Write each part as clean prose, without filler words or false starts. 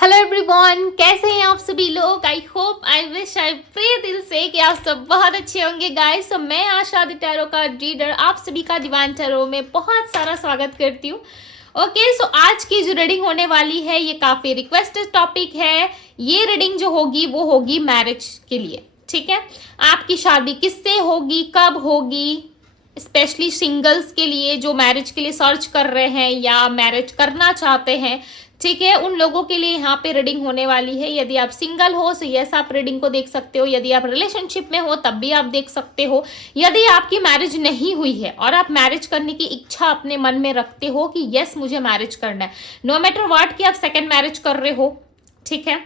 Hello everyone, कैसे हैं आप सभी लोग। I hope I wish I pray दिल से कि आप सब बहुत अच्छे होंगे गाइस। तो मैं आशा दी टैरो का रीडर आप सभी का डिवाइन टैरो में बहुत सारा स्वागत करती हूँ। ओके, सो आज की जो रीडिंग होने वाली है ये काफ़ी रिक्वेस्टेड टॉपिक है। ये रीडिंग जो होगी वो होगी मैरिज के लिए, ठीक है। आपकी शादी किससे होगी, कब होगी, स्पेशली सिंगल्स के लिए जो मैरिज के लिए सर्च कर रहे हैं या मैरिज करना चाहते हैं, ठीक है, उन लोगों के लिए यहाँ पे रीडिंग होने वाली है। यदि आप सिंगल हो तो यस आप रीडिंग को देख सकते हो, यदि आप रिलेशनशिप में हो तब भी आप देख सकते हो, यदि आपकी मैरिज नहीं हुई है और आप मैरिज करने की इच्छा अपने मन में रखते हो कि यस मुझे मैरिज करना है, नो मैटर व्हाट कि आप सेकेंड मैरिज कर रहे हो, ठीक है,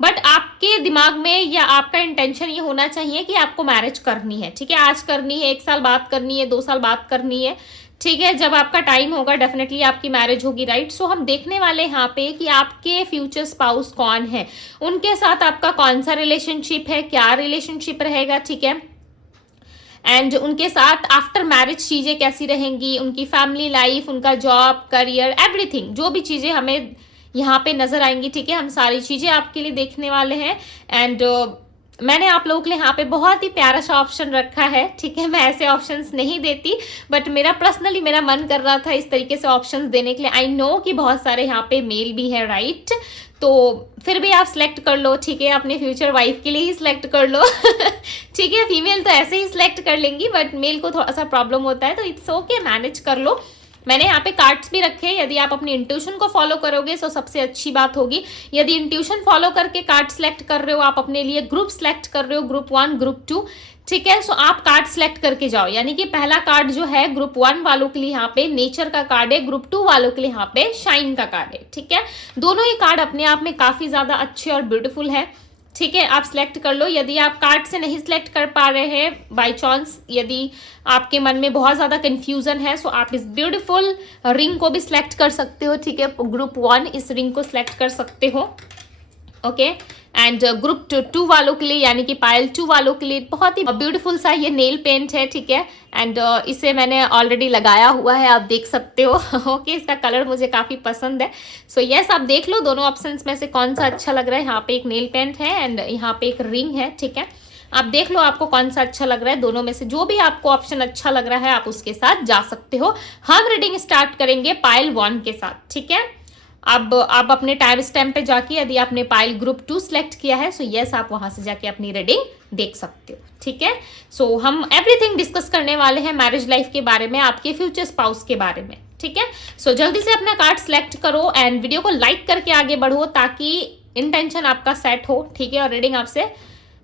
बट आपके दिमाग में या आपका इंटेंशन ये होना चाहिए कि आपको मैरिज करनी है, ठीक है। आज करनी है, 1 साल बाद करनी है, 2 साल बाद करनी है, ठीक है। जब आपका टाइम होगा डेफिनेटली आपकी मैरिज होगी, राइट। सो हम देखने वाले यहाँ पे कि आपके फ्यूचर स्पाउस कौन है, उनके साथ आपका कौन सा रिलेशनशिप है, क्या रिलेशनशिप रहेगा, ठीक है। एंड उनके साथ आफ्टर मैरिज चीज़ें कैसी रहेंगी, उनकी फैमिली लाइफ, उनका जॉब, करियर, एवरीथिंग, जो भी चीज़ें हमें यहाँ पे नजर आएंगी, ठीक है, हम सारी चीज़ें आपके लिए देखने वाले हैं। एंड मैंने आप लोगों के लिए यहाँ पे बहुत ही प्यारा सा ऑप्शन रखा है, ठीक है। मैं ऐसे ऑप्शंस नहीं देती, बट मेरा पर्सनली मेरा मन कर रहा था इस तरीके से ऑप्शंस देने के लिए। आई नो कि बहुत सारे यहाँ पे मेल भी है, राइट, तो फिर भी आप सिलेक्ट कर लो, ठीक है, अपने फ्यूचर वाइफ के लिए ही सिलेक्ट कर लो ठीक है। फीमेल तो ऐसे ही सिलेक्ट कर लेंगी, बट मेल को थोड़ा सा प्रॉब्लम होता है, तो इट्स ओके, मैनेज कर लो। मैंने यहाँ पे कार्ड्स भी रखे, यदि आप अपनी इंट्यूशन को फॉलो करोगे तो सबसे अच्छी बात होगी। यदि इंट्यूशन फॉलो करके कार्ड सेलेक्ट कर रहे हो, आप अपने लिए ग्रुप सेलेक्ट कर रहे हो, ग्रुप 1, ग्रुप 2, ठीक है, सो आप कार्ड सेलेक्ट करके जाओ। यानी कि पहला कार्ड जो है ग्रुप 1 वालों के लिए यहाँ पे नेचर का कार्ड है, ग्रुप 2 वालों के लिए यहाँ पे शाइन का कार्ड है, ठीक है। दोनों ही कार्ड अपने आप में काफी ज्यादा अच्छे और ब्यूटीफुल है, ठीक है। आप सिलेक्ट कर लो। यदि आप कार्ड से नहीं सिलेक्ट कर पा रहे हैं बाय चांस, यदि आपके मन में बहुत ज़्यादा कंफ्यूजन है, सो आप इस ब्यूटीफुल रिंग को भी सिलेक्ट कर सकते हो, ठीक है। ग्रुप 1 इस रिंग को सिलेक्ट कर सकते हो, ओके। एंड ग्रुप 2 वालों के लिए यानी कि पायल 2 वालों के लिए बहुत ही ब्यूटीफुल सा ये नेल पेंट है, ठीक है। एंड इसे मैंने ऑलरेडी लगाया हुआ है, आप देख सकते हो ओके। इसका कलर मुझे काफ़ी पसंद है। सो यस आप देख लो दोनों ऑप्शंस में से कौन सा अच्छा लग रहा है। यहाँ पे एक नेल पेंट है एंड यहाँ पे एक रिंग है, ठीक है। आप देख लो आपको कौन सा अच्छा लग रहा है, दोनों में से जो भी आपको ऑप्शन अच्छा लग रहा है आप उसके साथ जा सकते हो। हम रीडिंग स्टार्ट करेंगे पायल 1 के साथ, ठीक है। अब आप अपने टाइम स्टैम्प पे जाके यदि आपने पाइल ग्रुप 2 सेलेक्ट किया है, सो यस आप वहां से जाके अपनी रीडिंग देख सकते हो, ठीक है। सो हम एवरीथिंग डिस्कस करने वाले हैं मैरिज लाइफ के बारे में, आपके फ्यूचर स्पाउस के बारे में, ठीक है। सो जल्दी से अपना कार्ड सेलेक्ट करो एंड वीडियो को लाइक करके आगे बढ़ो ताकि इंटेंशन आपका सेट हो, ठीक है, और रीडिंग आपसे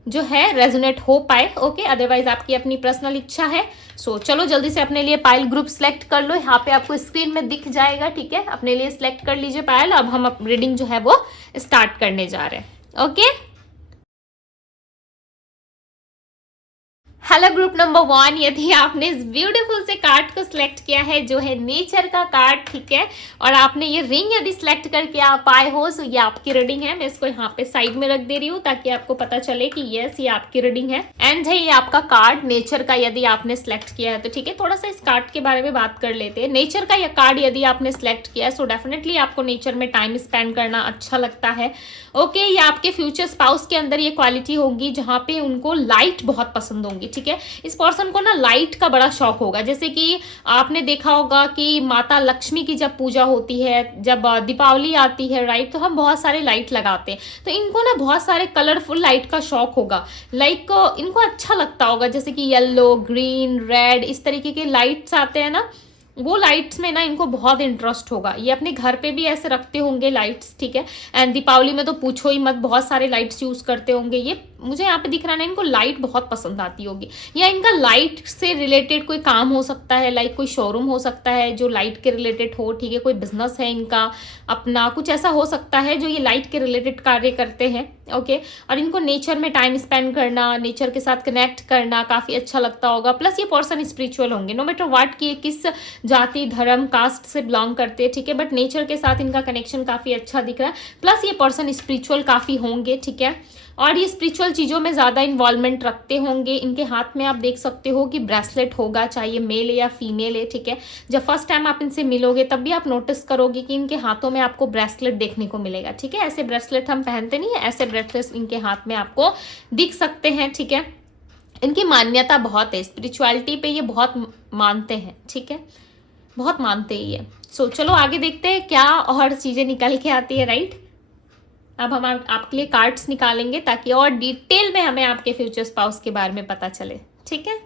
जो है रेजोनेट हो पाए, ओके। अदरवाइज आपकी अपनी पर्सनल इच्छा है। सो चलो जल्दी से अपने लिए पायल ग्रुप सेलेक्ट कर लो, यहाँ पे आपको स्क्रीन में दिख जाएगा, ठीक है। अपने लिए सिलेक्ट कर लीजिए पायल। अब हम रीडिंग जो है वो स्टार्ट करने जा रहे हैं, ओके। हेलो ग्रुप नंबर 1, यदि आपने इस ब्यूटीफुल से कार्ड को सिलेक्ट किया है जो है नेचर का कार्ड, ठीक है, और आपने ये रिंग यदि सिलेक्ट करके आप आए हो, सो ये आपकी रीडिंग है। मैं इसको यहाँ पे साइड में रख दे रही हूँ ताकि आपको पता चले कि यस ये आपकी रीडिंग है। एंड है ये आपका कार्ड नेचर का, यदि आपने सिलेक्ट किया है तो, ठीक है। थोड़ा सा इस कार्ड के बारे में बात कर लेते हैं। नेचर का यह कार्ड यदि आपने सिलेक्ट किया है, सो डेफिनेटली आपको नेचर में टाइम स्पेंड करना अच्छा लगता है, ओके। ये आपके फ्यूचर स्पाउस के अंदर ये क्वालिटी होगी जहाँ पे उनको लाइट बहुत पसंद होंगी, ठीक है। इस पर्सन को ना लाइट का बड़ा शौक होगा। जैसे कि आपने देखा होगा कि माता लक्ष्मी की जब पूजा होती है, जब दीपावली आती है, राइट, तो हम बहुत सारे लाइट लगाते हैं, तो इनको ना बहुत सारे कलरफुल लाइट का शौक होगा। लाइक इनको अच्छा लगता होगा, जैसे कि येलो, ग्रीन, रेड, इस तरीके के लाइट्स आते हैं ना, वो लाइट्स में ना इनको बहुत इंटरेस्ट होगा। ये अपने घर पे भी ऐसे रखते होंगे लाइट्स, ठीक है। एंड दीपावली में तो पूछो ही मत, बहुत सारे लाइट्स यूज करते होंगे। ये मुझे यहाँ पे दिख रहा है ना, इनको लाइट बहुत पसंद आती होगी, या इनका लाइट से रिलेटेड कोई काम हो सकता है, लाइक कोई शोरूम हो सकता है जो लाइट के रिलेटेड हो, ठीक है। कोई बिजनेस है इनका अपना, कुछ ऐसा हो सकता है जो ये लाइट के रिलेटेड कार्य करते हैं, ओके। और इनको नेचर में टाइम स्पेंड करना, नेचर के साथ कनेक्ट करना काफ़ी अच्छा लगता होगा। प्लस ये पर्सन स्पिरिचुअल होंगे, नो मैटर व्हाट कि किस जाति, धर्म, कास्ट से बिलोंग करते हैं, ठीक है, बट नेचर के साथ इनका कनेक्शन काफ़ी अच्छा दिख रहा है। प्लस ये पर्सन स्पिरिचुअल काफ़ी होंगे, ठीक है। और ये स्पिरिचुअल चीज़ों में ज़्यादा इन्वॉल्वमेंट रखते होंगे। इनके हाथ में आप देख सकते हो कि ब्रेसलेट होगा, चाहे मेल या फीमेल है, ठीक है। जब फर्स्ट टाइम आप इनसे मिलोगे तब भी आप नोटिस करोगे कि इनके हाथों में आपको ब्रेसलेट देखने को मिलेगा, ठीक है। ऐसे ब्रेसलेट हम पहनते नहीं है, ऐसे ब्रेसलेट इनके हाथ में आपको दिख सकते हैं, ठीक है। इनकी मान्यता बहुत है, स्पिरिचुअलिटी पे ये बहुत मानते हैं, ठीक है, बहुत मानते हैं ये। सो चलो आगे देखते हैं क्या और चीज़ें निकल के आती है, राइट। अब हम आपके लिए कार्ड्स निकालेंगे ताकि और डिटेल में हमें आपके फ्यूचर स्पाउस के बारे में पता चले, ठीक है।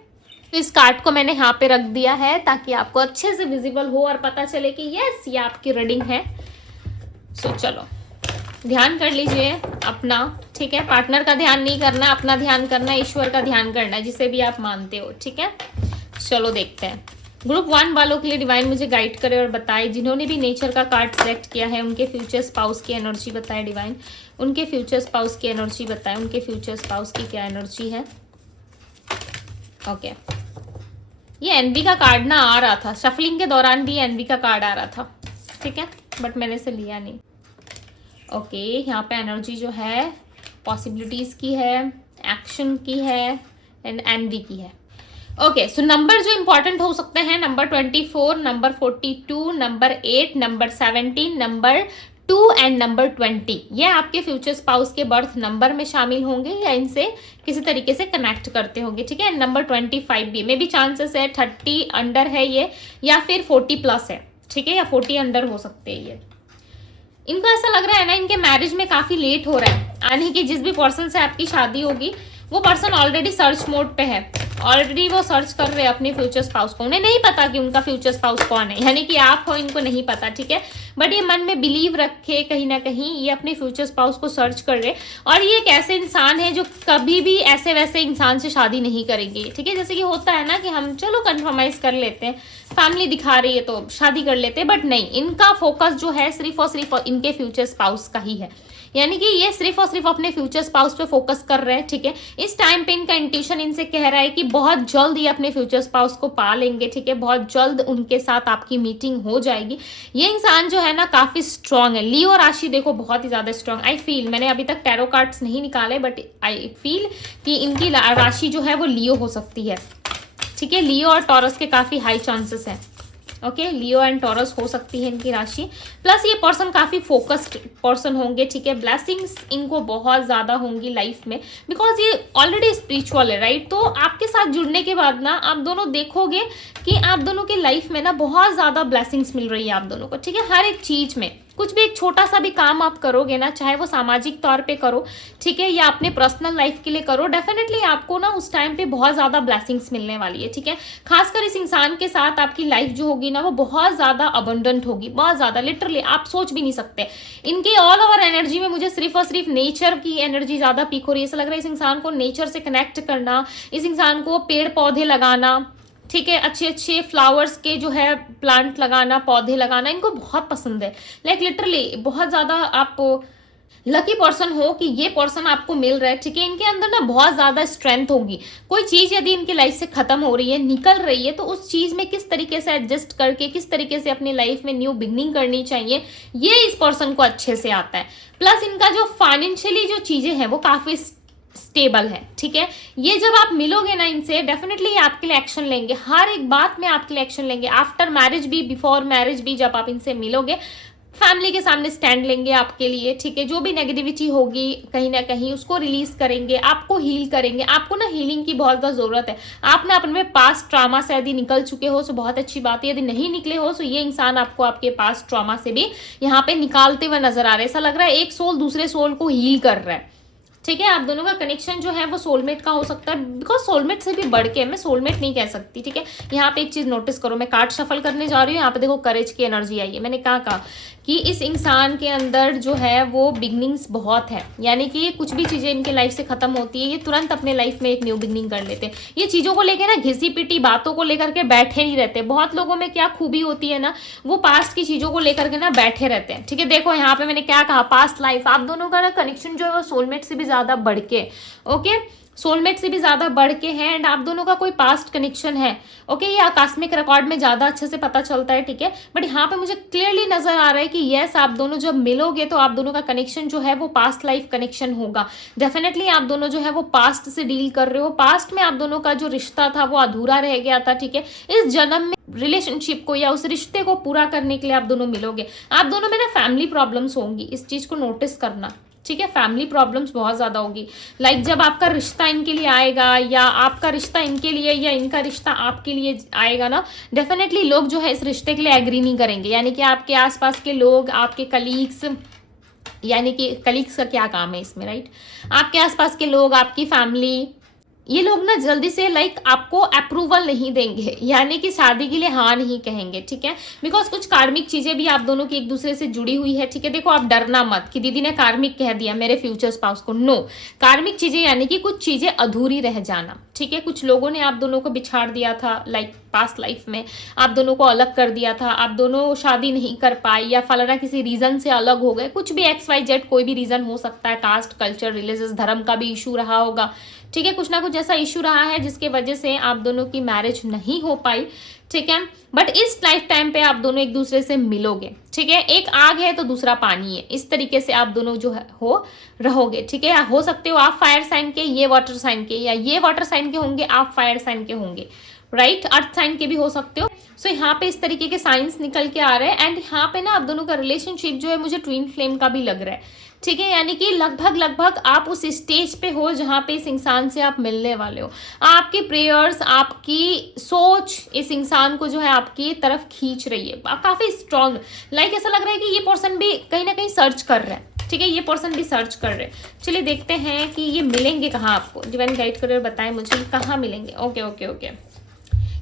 तो इस कार्ड को मैंने यहाँ पे रख दिया है ताकि आपको अच्छे से विजिबल हो और पता चले कि यस ये आपकी रीडिंग है। सो चलो ध्यान कर लीजिए अपना, ठीक है। पार्टनर का ध्यान नहीं करना, अपना ध्यान करना, ईश्वर का ध्यान करना, जिसे भी आप मानते हो, ठीक है। चलो देखते हैं। ग्रुप 1 वालों के लिए डिवाइन मुझे गाइड करे और बताए, जिन्होंने भी नेचर का कार्ड सेलेक्ट किया है उनके फ्यूचर स्पाउस की एनर्जी बताए डिवाइन, उनके फ्यूचर स्पाउस की एनर्जी बताए, उनके फ्यूचर स्पाउस की क्या एनर्जी है। ओके, ये एनवी का कार्ड ना आ रहा था, शफलिंग के दौरान भी एनवी का कार्ड आ रहा था, ठीक है, बट मैंने इसे लिया नहीं। ओके, यहाँ पे एनर्जी जो है पॉसिबिलिटीज़ की है, एक्शन की है एंड एनवी की है। ओके, सो नंबर जो इंपॉर्टेंट हो सकते हैं, number 24, number 42, number 8, number 17, number 2 and number 20, ये आपके फ्यूचर स्पाउस के बर्थ नंबर में शामिल होंगे या इनसे किसी तरीके से कनेक्ट करते होंगे, ठीक है। नंबर 25 भी मे भी चांसेस है 30 अंडर है ये, या फिर 40 प्लस है, ठीक है, या 40 अंडर हो सकते हैं ये। इनको ऐसा लग रहा है ना इनके मैरिज में काफ़ी लेट हो रहा है आने की। जिस भी पर्सन से आपकी शादी होगी वो पर्सन ऑलरेडी सर्च मोड पे है, ऑलरेडी वो सर्च कर रहे हैं अपने फ्यूचर स्पाउस को। उन्हें नहीं पता कि उनका फ्यूचर स्पाउस कौन है, यानी कि आप हो, इनको नहीं पता, ठीक है। बट ये मन में बिलीव रखे कहीं ना कहीं ये अपने फ्यूचर स्पाउस को सर्च कर रहे। और ये एक ऐसे इंसान है जो कभी भी ऐसे वैसे इंसान से शादी नहीं करेंगे, ठीक है। जैसे कि होता है ना कि हम चलो कंप्रोमाइज कर लेते हैं, फैमिली दिखा रही है तो शादी कर लेते हैं, बट नहीं, इनका फोकस जो है सिर्फ और सिर्फ इनके फ्यूचर स्पाउस का ही है। यानी कि ये सिर्फ और सिर्फ अपने फ्यूचर स्पाउस पे फोकस कर रहे हैं, ठीक है। इस टाइम पे इनका इंट्यूशन इनसे कह रहा है कि बहुत जल्द ये अपने फ्यूचर स्पाउस को पा लेंगे, ठीक है, बहुत जल्द उनके साथ आपकी मीटिंग हो जाएगी। ये इंसान जो है ना काफी स्ट्रांग है। लियो राशि देखो बहुत ही ज्यादा स्ट्रांग, आई फील, मैंने अभी तक टैरो कार्ड्स नहीं निकाले बट आई फील कि इनकी राशि जो है वो लियो हो सकती है, ठीक है। लियो और टॉरस के काफी हाई चांसेस हैं। ओके, लियो एंड टॉरस हो सकती है इनकी राशि। प्लस ये पर्सन काफ़ी फोकस्ड पर्सन होंगे, ठीक है। ब्लेसिंग्स इनको बहुत ज़्यादा होंगी लाइफ में, बिकॉज ये ऑलरेडी स्पिरिचुअल है, राइट। तो आपके साथ जुड़ने के बाद ना आप दोनों देखोगे कि आप दोनों के लाइफ में ना बहुत ज़्यादा ब्लेसिंग्स मिल रही है आप दोनों को, ठीक है। हर एक चीज़ में कुछ भी एक छोटा सा भी काम आप करोगे ना, चाहे वो सामाजिक तौर पे करो, ठीक है, या अपने पर्सनल लाइफ के लिए करो, डेफिनेटली आपको ना उस टाइम पे बहुत ज़्यादा ब्लेसिंग्स मिलने वाली है, ठीक है। खासकर इस इंसान के साथ आपकी लाइफ जो होगी ना वो बहुत ज़्यादा अबंडेंट होगी, बहुत ज़्यादा, लिटरली आप सोच भी नहीं सकते। इनकी ऑल ओवर एनर्जी में मुझे सिर्फ और सिर्फ नेचर की एनर्जी ज़्यादा पीक हो रही है। ऐसा लग रहा है इस इंसान को नेचर से कनेक्ट करना, इस इंसान को पेड़ पौधे लगाना, ठीक है, अच्छे अच्छे फ्लावर्स के जो है प्लांट लगाना, पौधे लगाना इनको बहुत पसंद है। लाइक लिटरली बहुत ज़्यादा आप लकी पर्सन हो कि ये पर्सन आपको मिल रहा है, ठीक है। इनके अंदर ना बहुत ज़्यादा स्ट्रेंथ होगी। कोई चीज़ यदि इनकी लाइफ से ख़त्म हो रही है, निकल रही है, तो उस चीज़ में किस तरीके से एडजस्ट करके किस तरीके से अपनी लाइफ में न्यू बिगनिंग करनी चाहिए, ये इस पर्सन को अच्छे से आता है। प्लस इनका जो फाइनेंशियली जो चीज़ें हैं वो काफ़ी स्टेबल है, ठीक है। ये जब आप मिलोगे ना इनसे, डेफिनेटली आपके लिए एक्शन लेंगे, हर एक बात में आपके लिए एक्शन लेंगे। आफ्टर मैरिज भी, बिफोर मैरिज भी, जब आप इनसे मिलोगे फैमिली के सामने स्टैंड लेंगे आपके लिए, ठीक है। जो भी नेगेटिविटी होगी कहीं ना कहीं उसको रिलीज करेंगे, आपको हील करेंगे। आपको ना हीलिंग की बहुत ज़्यादा ज़रूरत है। आप ना अपने पास्ट ट्रॉमा से यदि निकल चुके हो तो बहुत अच्छी बात है, यदि नहीं निकले हो तो ये इंसान आपको आपके पास्ट ट्रॉमा से भी यहाँ पे निकालते हुए नजर आ रहे हैं। ऐसा लग रहा है एक सोल दूसरे सोल को हील कर रहा है, ठीक है। आप दोनों का कनेक्शन जो है वो सोलमेट का हो सकता है, बिकॉज सोलमेट से भी बढ़ के, मैं सोलमेट नहीं कह सकती, ठीक है। यहाँ पे एक चीज़ नोटिस करो, मैं कार्ड शफल करने जा रही हूँ, यहाँ पे देखो करेज की एनर्जी आई है। मैंने कहा कि इस इंसान के अंदर जो है वो बिगनिंग्स बहुत है, यानी कि कुछ भी चीज़ें इनके लाइफ से ख़त्म होती है ये तुरंत अपने लाइफ में एक न्यू बिगनिंग कर लेते हैं। ये चीज़ों को लेकर ना घिसी पिटी बातों को लेकर के बैठे नहीं रहते। बहुत लोगों में क्या खूबी होती है ना, वो पास्ट की चीज़ों को लेकर के ना बैठे रहते हैं, ठीक है। देखो यहाँ पे मैंने क्या कहा, पास्ट लाइफ, आप दोनों का ना कनेक्शन जो है वो सोलमेट से भी ज़्यादा बढ़ के, ओके। सोलमेट से भी ज़्यादा बढ़ के हैं, एंड आप दोनों का कोई पास्ट कनेक्शन है। ओके, ये आकस्मिक रिकॉर्ड में ज़्यादा अच्छे से पता चलता है, ठीक है। बट यहाँ पे मुझे क्लियरली नजर आ रहा है कि यस, आप दोनों जब मिलोगे तो आप दोनों का कनेक्शन जो है वो पास्ट लाइफ कनेक्शन होगा। डेफिनेटली आप दोनों जो है वो पास्ट से डील कर रहे हो, पास्ट में आप दोनों का जो रिश्ता था वो अधूरा रह गया था, ठीक है। इस जन्म में रिलेशनशिप को या उस रिश्ते को पूरा करने के लिए आप दोनों मिलोगे। आप दोनों में ना फैमिली प्रॉब्लम्स होंगी, इस चीज को नोटिस करना, ठीक है। फैमिली प्रॉब्लम्स बहुत ज्यादा होगी। लाइक जब आपका रिश्ता इनके लिए आएगा या आपका रिश्ता इनके लिए या इनका रिश्ता आपके लिए आएगा ना, डेफिनेटली लोग जो है इस रिश्ते के लिए एग्री नहीं करेंगे। यानी कि आपके आसपास के लोग, आपके कलीग्स, यानी कि कलीग्स का क्या काम है इसमें, राइट, आपके आसपास के लोग, आपकी फैमिली, ये लोग ना जल्दी से लाइक आपको अप्रूवल नहीं देंगे, यानी कि शादी के लिए हाँ नहीं कहेंगे, ठीक है। बिकॉज कुछ कार्मिक चीजें भी आप दोनों की एक दूसरे से जुड़ी हुई है, ठीक है। देखो, आप डरना मत कि दीदी ने कार्मिक कह दिया मेरे फ्यूचर स्पाउस को। नो, कार्मिक चीजें यानी कि कुछ चीजें अधूरी रह जाना, ठीक है। कुछ लोगों ने आप दोनों को बिछाड़ दिया था, लाइक पास्ट लाइफ में आप दोनों को अलग कर दिया था, आप दोनों शादी नहीं कर पाए या फलाना किसी रीजन से अलग हो गए, कुछ भी XYZ कोई भी रीजन हो सकता है। कास्ट, कल्चर, रिलीजियस, धर्म का भी इशू रहा होगा, ठीक है। कुछ ना कुछ ऐसा इशू रहा है जिसके वजह से आप दोनों की मैरिज नहीं हो पाई, ठीक है। बट इस लाइफ टाइम पे आप दोनों एक दूसरे से मिलोगे, ठीक है। एक आग है तो दूसरा पानी है, इस तरीके से आप दोनों जो है हो रहोगे, ठीक है। हो सकते हो आप फायर साइन के, ये वाटर साइन के, या ये वाटर साइन के होंगे, आप फायर साइन के होंगे, राइट, अर्थ साइन के भी हो सकते हो। सो यहाँ पे इस तरीके के साइंस निकल के आ रहे हैं, एंड यहाँ पे ना आप दोनों का रिलेशनशिप जो है मुझे ट्विन फ्लेम का भी लग रहा है, ठीक है। यानी कि लगभग आप उस स्टेज पे हो जहाँ पे इस इंसान से आप मिलने वाले हो। आपकी प्रेयर्स, आपकी सोच इस इंसान को जो है आपकी तरफ खींच रही है, काफी स्ट्रांग। लाइक ऐसा लग रहा है कि ये पर्सन भी कहीं ना कहीं सर्च कर रहा है, ठीक है। ये पर्सन भी सर्च कर रहे हैं। चलिए देखते हैं कि ये मिलेंगे कहाँ आपको। डिवाइन गाइड करियर बताएं मुझे कहाँ मिलेंगे। ओके ओके ओके,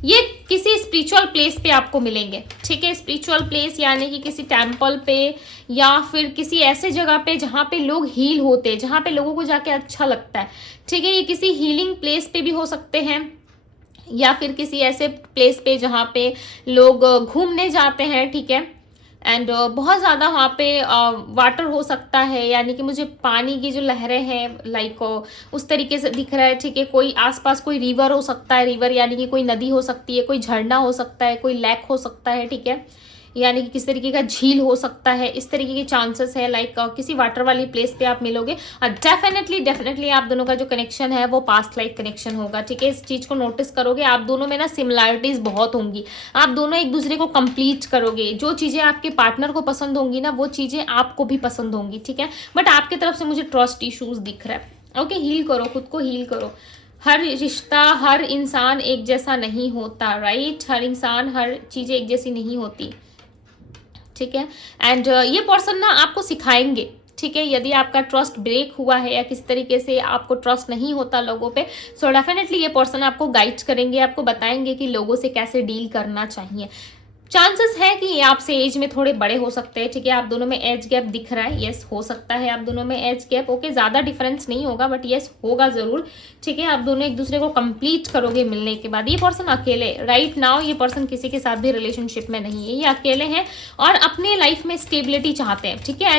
ये किसी स्पिरिचुअल प्लेस पे आपको मिलेंगे, ठीक है। स्पिरिचुअल प्लेस यानी कि किसी टेम्पल पे या फिर किसी ऐसे जगह पे जहाँ पे लोग हील होते हैं, जहाँ पे लोगों को जाके अच्छा लगता है, ठीक है। ये किसी हीलिंग प्लेस पे भी हो सकते हैं या फिर किसी ऐसे प्लेस पे जहाँ पे लोग घूमने जाते हैं, ठीक है। एंड बहुत ज़्यादा वहाँ पे वाटर हो सकता है, यानी कि मुझे पानी की जो लहरें हैं लाइक उस तरीके से दिख रहा है, ठीक है। कोई आसपास कोई रिवर हो सकता है, रिवर यानी कि कोई नदी हो सकती है, कोई झरना हो सकता है, कोई लेक हो सकता है, ठीक है। यानी कि किस तरीके का झील हो सकता है, इस तरीके के चांसेस है। लाइक किसी वाटर वाली प्लेस पे आप मिलोगे। डेफिनेटली आप दोनों का जो कनेक्शन है वो पास्ट लाइफ कनेक्शन होगा, ठीक है। इस चीज को नोटिस करोगे, आप दोनों में ना सिमिलैरिटीज बहुत होंगी, आप दोनों एक दूसरे को कंप्लीट करोगे। जो चीजें आपके पार्टनर को पसंद होंगी ना, वो चीजें आपको भी पसंद होंगी, ठीक है। बट आपकी तरफ से मुझे ट्रस्ट इश्यूज दिख रहा है। ओके, हील करो, खुद को हील करो। हर रिश्ता, हर इंसान एक जैसा नहीं होता, राइट। हर इंसान, हर चीजें एक जैसी नहीं होती, ठीक है। एंड ये पर्सन ना आपको सिखाएंगे, ठीक है। यदि आपका ट्रस्ट ब्रेक हुआ है या किस तरीके से आपको ट्रस्ट नहीं होता लोगों पे, सो डेफिनेटली ये पर्सन आपको गाइड करेंगे, आपको बताएंगे कि लोगों से कैसे डील करना चाहिए। चांसेस है कि ये आपसे एज में थोड़े बड़े हो सकते हैं, ठीक है। आप दोनों में एज गैप दिख रहा है, यस हो सकता है आप दोनों में एज गैप। ओके, ज़्यादा डिफरेंस नहीं होगा बट यस होगा ज़रूर, ठीक है। आप दोनों एक दूसरे को कंप्लीट करोगे मिलने के बाद। ये पर्सन अकेले राइट नाउ, ये पर्सन किसी के साथ भी रिलेशनशिप में नहीं है, ये अकेले हैं और अपने लाइफ में स्टेबिलिटी चाहते हैं, ठीक है।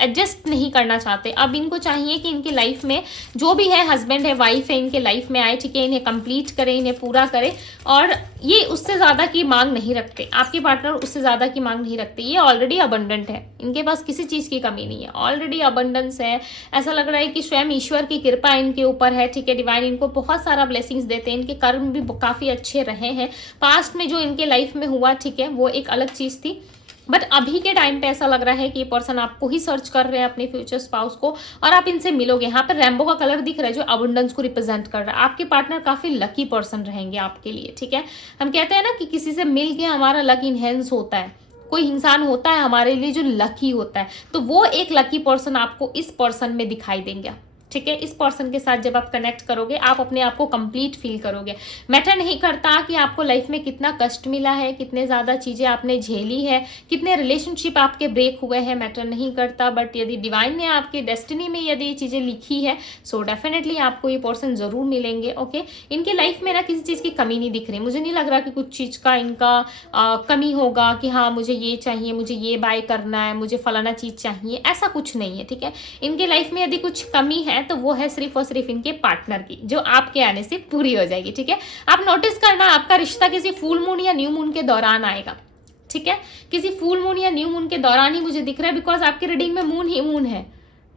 एडजस्ट नहीं करना चाहते। अब इनको चाहिए कि इनकी लाइफ में जो भी है, हस्बैंड है, वाइफ है, इनके लाइफ में आए, ठीक है। इन्हें कंप्लीट करे, इन्हें पूरा करे, और ये उससे ज़्यादा की मांग नहीं रखते। आपके पार्टनर उससे ज़्यादा की मांग नहीं रखते। ये ऑलरेडी अबंडेंट है, इनके पास किसी चीज़ की कमी नहीं है, ऑलरेडी अबंडेंस है। ऐसा लग रहा है कि स्वयं ईश्वर की कृपा इनके ऊपर है, ठीक है। डिवाइन इनको बहुत सारा ब्लेसिंग्स देते हैं, इनके कर्म भी काफ़ी अच्छे रहे हैं। पास्ट में जो इनके लाइफ में हुआ, ठीक है, वो एक अलग चीज़ थी। बट अभी के टाइम पे ऐसा लग रहा है कि ये पर्सन आपको ही सर्च कर रहे हैं, अपने फ्यूचर स्पाउस को, और आप इनसे मिलोगे। यहाँ पर रेम्बो का कलर दिख रहा है जो अबंडेंस को रिप्रेजेंट कर रहा है। आपके पार्टनर काफी लकी पर्सन रहेंगे आपके लिए, ठीक है। हम कहते हैं ना कि किसी से मिल के हमारा लक इनहेंस होता है। कोई इंसान होता है हमारे लिए जो लकी होता है, तो वो एक लकी पर्सन आपको इस पर्सन में दिखाई देंगे, ठीक है। इस पर्सन के साथ जब आप कनेक्ट करोगे, आप अपने आप को कंप्लीट फील करोगे। मैटर नहीं करता कि आपको लाइफ में कितना कष्ट मिला है, कितने ज़्यादा चीज़ें आपने झेली है, कितने रिलेशनशिप आपके ब्रेक हुए हैं, मैटर नहीं करता। बट यदि डिवाइन ने आपके डेस्टिनी में यदि ये चीज़ें लिखी है, सो डेफिनेटली आपको ये पर्सन ज़रूर मिलेंगे। ओके, इनके लाइफ में ना किसी चीज़ की कमी नहीं दिख रही। मुझे नहीं लग रहा कि कुछ चीज़ का इनका कमी होगा कि हाँ मुझे ये चाहिए, मुझे ये बाय करना है, मुझे फलाना चीज़ चाहिए, ऐसा कुछ नहीं है, ठीक है। इनके लाइफ में यदि कुछ कमी है तो वो है सिर्फ और सिर्फ इनके पार्टनर की, जो आपके आने से पूरी हो जाएगी। ठीक है, आप नोटिस करना आपका रिश्ता किसी फुल मून या न्यू मून के दौरान आएगा। ठीक है, किसी फुल मून या न्यू मून के दौरान ही मुझे दिख रहा है, बिकॉज आपकी रीडिंग में मून ही मून है।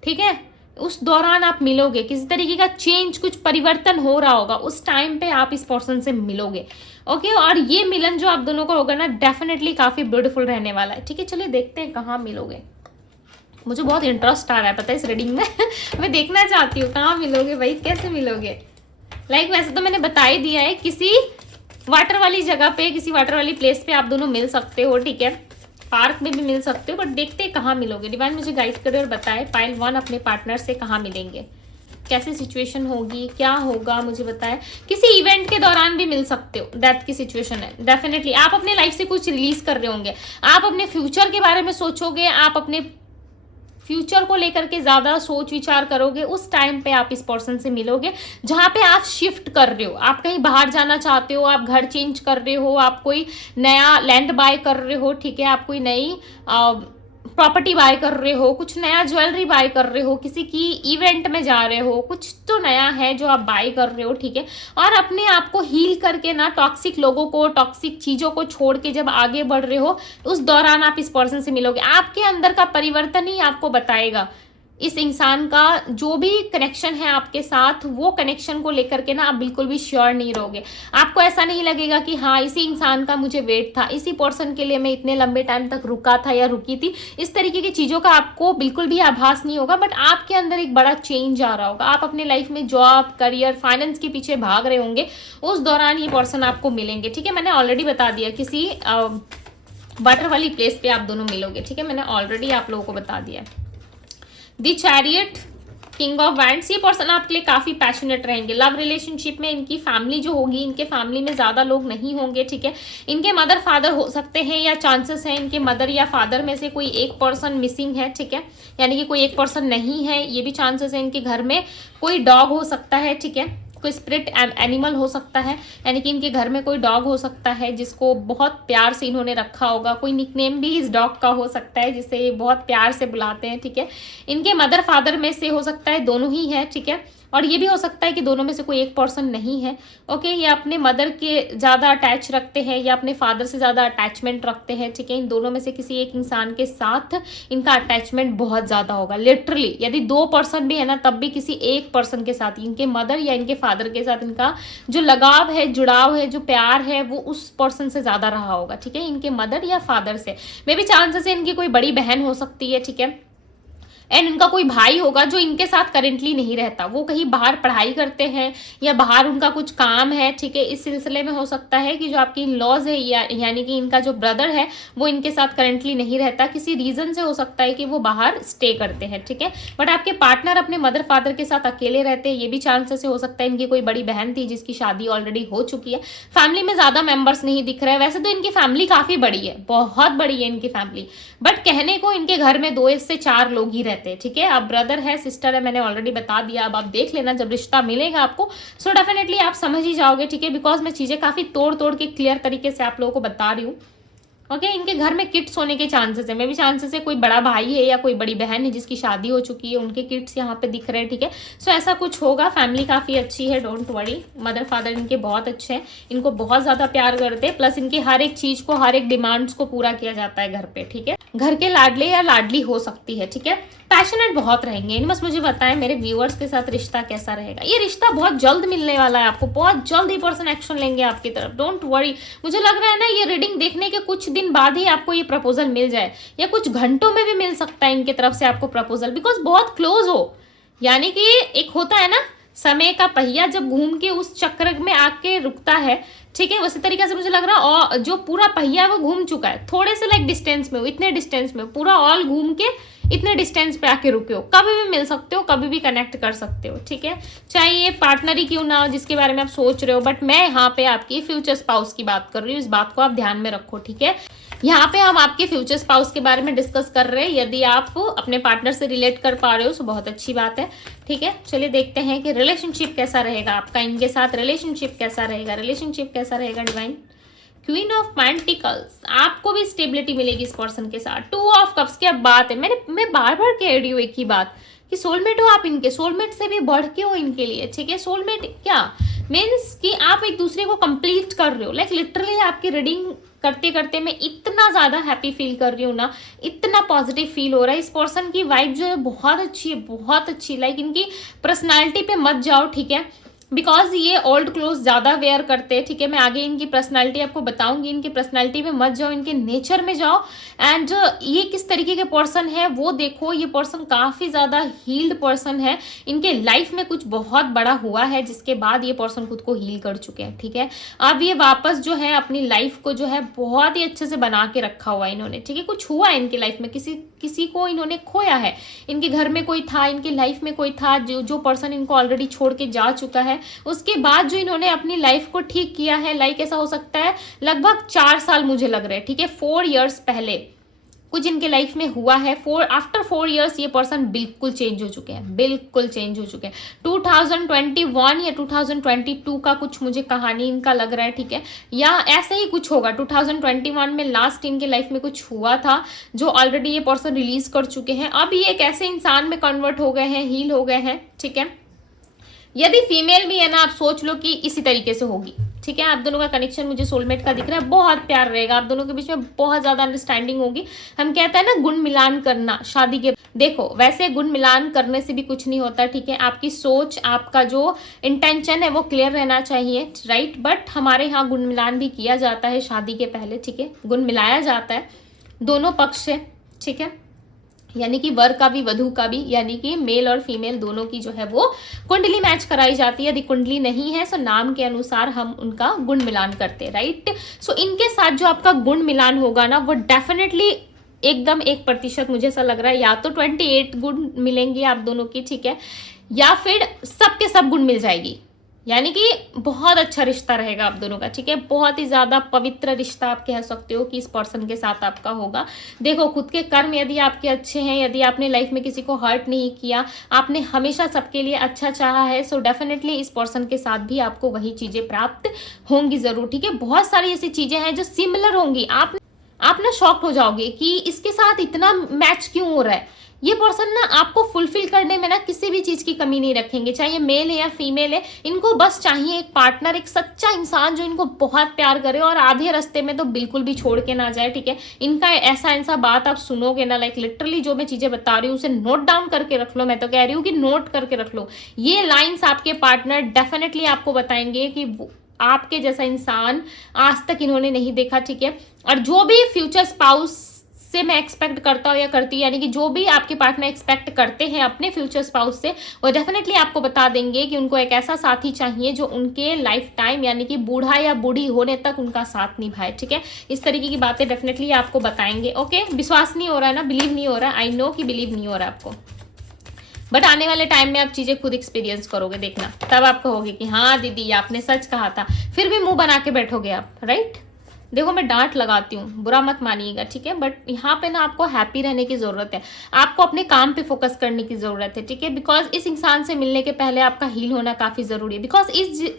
ठीक है, उस दौरान आप मिलोगे, किसी तरीके का चेंज, कुछ परिवर्तन हो रहा होगा, उस टाइम पे आप इस पर्सन से मिलोगे। ओके, और ये मिलन जो आप दोनों का होगा ना, डेफिनेटली काफी ब्यूटीफुल रहने वाला है। ठीक है, चलिए देखते हैं कहाँ मिलोगे। मुझे बहुत इंटरेस्ट आ रहा है पता है इस रीडिंग में मैं देखना चाहती हूँ कहाँ मिलोगे भाई, कैसे मिलोगे। वैसे तो मैंने बता ही दिया है, किसी वाटर वाली जगह पे, किसी वाटर वाली प्लेस पे आप दोनों मिल सकते हो। ठीक है, पार्क में भी मिल सकते हो, बट देखते हैं कहाँ मिलोगे। डिवाइन मुझे गाइड करे और बताए पाइल 1 अपने पार्टनर से कहाँ मिलेंगे, कैसी सिचुएशन होगी, क्या होगा, मुझे बताए। किसी इवेंट के दौरान भी मिल सकते हो, डेथ की सिचुएशन है। डेफिनेटली आप अपने लाइफ से कुछ रिलीज कर रहे होंगे, आप अपने फ्यूचर के बारे में सोचोगे, आप अपने फ्यूचर को लेकर के ज्यादा सोच विचार करोगे। उस टाइम पे आप इस पर्सन से मिलोगे जहां पे आप शिफ्ट कर रहे हो, आप कहीं बाहर जाना चाहते हो, आप घर चेंज कर रहे हो, आप कोई नया लैंड बाय कर रहे हो। ठीक है, आप कोई नई प्रॉपर्टी बाय कर रहे हो, कुछ नया ज्वेलरी बाय कर रहे हो, किसी की इवेंट में जा रहे हो, कुछ तो नया है जो आप बाय कर रहे हो। ठीक है, और अपने आप को हील करके ना, टॉक्सिक लोगों को, टॉक्सिक चीजों को छोड़ के जब आगे बढ़ रहे हो, उस दौरान आप इस पर्सन से मिलोगे। आपके अंदर का परिवर्तन ही आपको बताएगा इस इंसान का जो भी कनेक्शन है आपके साथ, वो कनेक्शन को लेकर के ना आप बिल्कुल भी श्योर नहीं रहोगे। आपको ऐसा नहीं लगेगा कि हाँ इसी इंसान का मुझे वेट था, इसी पर्सन के लिए मैं इतने लंबे टाइम तक रुका था या रुकी थी। इस तरीके की चीज़ों का आपको बिल्कुल भी आभास नहीं होगा, बट आपके अंदर एक बड़ा चेंज आ रहा होगा। आप अपने लाइफ में जॉब, करियर, फाइनेंस के पीछे भाग रहे होंगे, उस दौरान ये पर्सन आपको मिलेंगे। ठीक है, मैंने ऑलरेडी बता दिया किसी वाटर वाली प्लेस पे आप दोनों मिलोगे। ठीक है, मैंने ऑलरेडी आप लोगों को बता दिया। दी चैरियट, किंग ऑफ वैंड्स, ये पर्सन आपके लिए काफी पैशनेट रहेंगे। लव रिलेशनशिप में इनकी फैमिली जो होगी, इनके फैमिली में ज्यादा लोग नहीं होंगे। ठीक है, इनके मदर फादर हो सकते हैं, या चांसेस हैं इनके मदर या फादर में से कोई एक पर्सन मिसिंग है। ठीक है, यानी कि कोई एक पर्सन नहीं है, ये भी चांसेस है। इनके घर में कोई डॉग हो सकता है। ठीक है, कोई स्पिरिट एनिमल हो सकता है, यानी कि इनके घर में कोई डॉग हो सकता है जिसको बहुत प्यार से इन्होंने रखा होगा। कोई निकनेम भी इस डॉग का हो सकता है जिसे ये बहुत प्यार से बुलाते हैं। ठीक है, इनके मदर फादर में से हो सकता है दोनों ही है। ठीक है, और ये भी हो सकता है कि दोनों में से कोई एक पर्सन नहीं है। ओके, ये अपने मदर के ज़्यादा अटैच रखते हैं या अपने फादर से ज़्यादा अटैचमेंट रखते हैं। ठीक है, इन दोनों में से किसी एक इंसान के साथ इनका अटैचमेंट बहुत ज़्यादा होगा। लिटरली यदि 2 पर्सन भी है ना, तब भी किसी एक पर्सन के साथ, इनके मदर या इनके फादर के साथ इनका जो लगाव है, जुड़ाव है, जो प्यार है, वो उस पर्सन से ज़्यादा रहा होगा। ठीक है, इनके मदर या फादर से। मे बी चांसेस है इनकी कोई बड़ी बहन हो सकती है। ठीक है, एंड इनका कोई भाई होगा जो इनके साथ करेंटली नहीं रहता, वो कहीं बाहर पढ़ाई करते हैं या बाहर उनका कुछ काम है। ठीक है, इस सिलसिले में हो सकता है कि जो आपकी इन लॉज है यानी कि इनका जो ब्रदर है वो इनके साथ करेंटली नहीं रहता, किसी रीजन से हो सकता है कि वो बाहर स्टे करते हैं। ठीक है, बट आपके पार्टनर अपने मदर फादर के साथ अकेले रहते हैं, ये भी चांसेस हो सकता है। इनकी कोई बड़ी बहन थी जिसकी शादी ऑलरेडी हो चुकी है। फैमिली में ज्यादा मेंबर्स नहीं दिख रहे हैं। वैसे तो इनकी फैमिली काफी बड़ी है, बहुत बड़ी है इनकी फैमिली, बट कहने को इनके घर में 2 से 4 लोग ही रहते हैं। ठीक है, अब ब्रदर है, सिस्टर है, मैंने ऑलरेडी बता दिया। अब आप देख लेना जब रिश्ता मिलेगा आपको, सो डेफिनेटली आप समझ ही जाओगे। ठीक है, बिकॉज मैं चीजें काफी तोड़ तोड़ के क्लियर तरीके से आप लोगों को बता रही हूँ। ओके, इनके घर में किड्स होने के चांसेस है। मे भी चांसेस है कोई बड़ा भाई है या कोई बड़ी बहन है जिसकी शादी हो चुकी है, उनके किड्स यहाँ पे दिख रहे हैं। ठीक है, सो ऐसा कुछ होगा। फैमिली काफी अच्छी है, डोंट वरी। मदर फादर इनके बहुत अच्छे हैं, इनको बहुत ज्यादा प्यार करते हैं, प्लस इनकी हर एक चीज को, हर एक डिमांड्स को पूरा किया जाता है घर पे। ठीक है, घर के लाडले या लाडली हो सकती है। ठीक है, पैशनेट बहुत रहेंगे। बस मुझे बताएं मेरे व्यूअर्स के साथ रिश्ता कैसा रहेगा। ये रिश्ता बहुत जल्द मिलने वाला है आपको, बहुत जल्द ही पर्सन एक्शन लेंगे आपकी तरफ, डोंट वरी। मुझे लग रहा है ना ये रीडिंग देखने के कुछ दिन बाद ही आपको ये प्रपोजल मिल जाए, या कुछ घंटों में भी मिल सकता है इनकी तरफ से आपको प्रपोजल, बिकॉज बहुत क्लोज हो। यानी कि एक होता है ना समय का पहिया जब घूम के उस चक्र में आके रुकता है, ठीक है, उसी तरीके से मुझे लग रहा है और जो पूरा पहिया है वो घूम चुका है, थोड़े से लाइक डिस्टेंस में, इतने डिस्टेंस में पूरा ऑल घूम के इतने डिस्टेंस पे आके रुके हो। कभी भी मिल सकते हो, कभी भी कनेक्ट कर सकते हो। ठीक है, चाहे ये पार्टनर ही क्यों ना हो जिसके बारे में आप सोच रहे हो, बट मैं यहाँ पे आपकी फ्यूचर स्पाउस की बात कर रही हूँ। इस बात को आप ध्यान में रखो। ठीक है, यहाँ पे हम आपके फ्यूचर स्पाउस के बारे में डिस्कस कर रहे हैं। यदि आप अपने पार्टनर से रिलेट कर पा रहे हो तो बहुत अच्छी बात है। ठीक है, चलिए देखते हैं कि रिलेशनशिप कैसा रहेगा आपका, इनके साथ रिलेशनशिप कैसा रहेगा, रिलेशनशिप कैसा रहेगा। डिवाइन क्वीन ऑफ पेंटिकल्स, आपको भी स्टेबिलिटी मिलेगी इस पर्सन के साथ। 2 ऑफ कप्स की अब बात है, मैं बार बार कह रही हूँ एक ही बात कि सोलमेट हो आप इनके, सोलमेट से भी बढ़ के हो इनके लिए, ठीक है। सोलमेट क्या मीन्स कि आप एक दूसरे को कंप्लीट कर रहे हो, लाइक लिटरली आपकी रीडिंग करते करते मैं इतना ज़्यादा हैप्पी फील कर रही हूँ ना, इतना पॉजिटिव फील हो रहा है। इस पर्सन की वाइब जो है बहुत अच्छी है, बहुत अच्छी। लाइक इनकी पर्सनालिटी पे मत जाओ, ठीक है, बिकॉज ये ओल्ड क्लोथ ज़्यादा वेयर करते हैं, ठीक है। मैं आगे इनकी पर्सनालिटी आपको बताऊंगी, इनकी पर्सनालिटी में मत जाओ, इनके नेचर में जाओ। एंड ये किस तरीके के पर्सन है वो देखो। ये पर्सन काफ़ी ज़्यादा हील्ड पर्सन है, इनके लाइफ में कुछ बहुत बड़ा हुआ है जिसके बाद ये पर्सन खुद को हील कर चुके हैं, ठीक है। अब ये वापस जो है अपनी लाइफ को जो है बहुत ही अच्छे से बना के रखा हुआ है इन्होंने, ठीक है। कुछ हुआ है इनकी लाइफ में, किसी को इन्होंने खोया है, इनके घर में कोई था, इनकी लाइफ में कोई था जो पर्सन इनको ऑलरेडी छोड़ के जा चुका है। उसके बाद जो इन्होंने अपनी लाइफ को ठीक किया है, लाइक ऐसा हो सकता है लगभग 4 साल मुझे लग रहा है, ठीक है, 4 इयर्स पहले कुछ इनके लाइफ में हुआ है। आफ्टर 4 इयर्स ये पर्सन बिल्कुल चेंज हो चुके हैं, बिल्कुल चेंज हो चुके हैं। 2021 या 2022 का कुछ मुझे कहानी इनका लग रहा है, ठीक है, या ऐसे ही कुछ होगा। 2021 में लास्ट इनके लाइफ में कुछ हुआ था जो ऑलरेडी ये पर्सन रिलीज कर चुके हैं। अब ये एक ऐसे इंसान में कन्वर्ट हो गए हैं, हील हो गए हैं, ठीक है। यदि फीमेल भी है ना, आप सोच लो कि इसी तरीके से होगी, ठीक है। आप दोनों का कनेक्शन मुझे सोलमेट का दिख रहा है, बहुत प्यार रहेगा आप दोनों के बीच में, बहुत ज्यादा अंडरस्टैंडिंग होगी। हम कहते हैं ना गुण मिलान करना शादी के, देखो वैसे गुण मिलान करने से भी कुछ नहीं होता, ठीक है। आपकी सोच, आपका जो इंटेंशन है वो क्लियर रहना चाहिए, राइट। बट हमारे यहाँ गुण मिलान भी किया जाता है शादी के पहले, ठीक है, गुण मिलाया जाता है दोनों पक्ष से, ठीक है, यानी कि वर का भी वधू का भी, यानी कि मेल और फीमेल दोनों की जो है वो कुंडली मैच कराई जाती है। यदि कुंडली नहीं है सो नाम के अनुसार हम उनका गुण मिलान करते हैं, राइट। सो इनके साथ जो आपका गुण मिलान होगा ना वो डेफिनेटली एकदम 1% मुझे ऐसा लग रहा है, या तो 28 गुण मिलेंगे आप दोनों की, ठीक है, या फिर सबके सब गुण मिल जाएगी, यानी कि बहुत अच्छा रिश्ता रहेगा आप दोनों का, ठीक है। बहुत ही ज्यादा पवित्र रिश्ता आप कह सकते हो कि इस पर्सन के साथ आपका होगा। देखो खुद के कर्म यदि आपके अच्छे हैं, यदि आपने लाइफ में किसी को हर्ट नहीं किया, आपने हमेशा सबके लिए अच्छा चाहा है, सो डेफिनेटली इस पर्सन के साथ भी आपको वही चीजें प्राप्त होंगी जरूर, ठीक है। बहुत सारी ऐसी चीजें हैं जो सिमिलर होंगी, आप ना शॉक्ड हो जाओगे कि इसके साथ इतना मैच क्यों हो रहा है। ये पर्सन ना आपको फुलफिल करने में ना किसी भी चीज की कमी नहीं रखेंगे, चाहे मेल है या फीमेल है। इनको बस चाहिए एक पार्टनर, एक सच्चा इंसान जो इनको बहुत प्यार करे और आधे रास्ते में तो बिल्कुल भी छोड़ के ना जाए, ठीक है। इनका ऐसा बात आप सुनोगे ना, लाइक लिटरली जो मैं चीजें बता रही हूँ उसे नोट डाउन करके रख लो। मैं तो कह रही हूँ कि नोट करके रख लो। ये लाइन्स आपके पार्टनर डेफिनेटली आपको बताएंगे कि आपके जैसा इंसान आज तक इन्होंने नहीं देखा, ठीक है। और जो भी फ्यूचर स्पाउस से मैं एक्सपेक्ट करता हूँ या करती हूँ, यानी कि जो भी आपके पार्टनर एक्सपेक्ट करते हैं अपने फ्यूचर स्पाउस से, वो डेफिनेटली आपको बता देंगे कि उनको एक ऐसा साथी चाहिए जो उनके लाइफ टाइम यानी कि बूढ़ा या बूढ़ी होने तक उनका साथ निभाए, ठीक है। इस तरीके की बातें डेफिनेटली आपको बताएंगे, ओके। विश्वास नहीं हो रहा है ना, बिलीव नहीं हो रहा है, आई नो कि बिलीव नहीं हो रहा है आपको, बट आने वाले टाइम में आप चीजें खुद एक्सपीरियंस करोगे, देखना, तब आप कहोगे कि हाँ दीदी आपने सच कहा था। फिर भी मुंह बना के बैठोगे आप, राइट। देखो मैं डांट लगाती हूँ, बुरा मत मानिएगा, ठीक है। बट यहाँ पे ना आपको हैप्पी रहने की जरूरत है, आपको अपने काम पे फोकस करने की जरूरत है, ठीक है। बिकॉज इस इंसान से मिलने के पहले आपका हील होना काफी जरूरी है। बिकॉज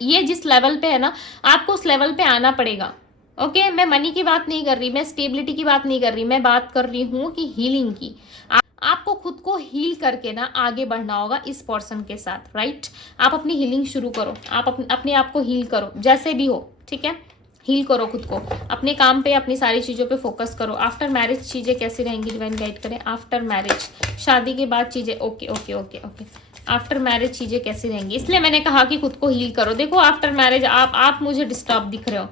ये जिस लेवल पे है ना, आपको उस लेवल पे आना पड़ेगा, ओके। मैं मनी की बात नहीं कर रही, मैं स्टेबिलिटी की बात नहीं कर रही, मैं बात कर रही हूँ कि हीलिंग की। आपको खुद को हील करके ना आगे बढ़ना होगा इस पर्सन के साथ, राइट। आप अपनी हीलिंग शुरू करो, आप अपने आप को हील करो जैसे भी हो, ठीक है। हील करो खुद को, अपने काम पे, अपनी सारी चीज़ों पे फोकस करो। आफ्टर मैरिज चीज़ें कैसी रहेंगी डिवाइन गाइड करें। आफ्टर मैरिज, शादी के बाद चीज़ें, okay okay okay okay, after marriage चीज़ें कैसी रहेंगी, इसलिए मैंने कहा कि खुद को हील करो। देखो आफ्टर मैरिज आप मुझे डिस्टर्ब दिख रहे हो,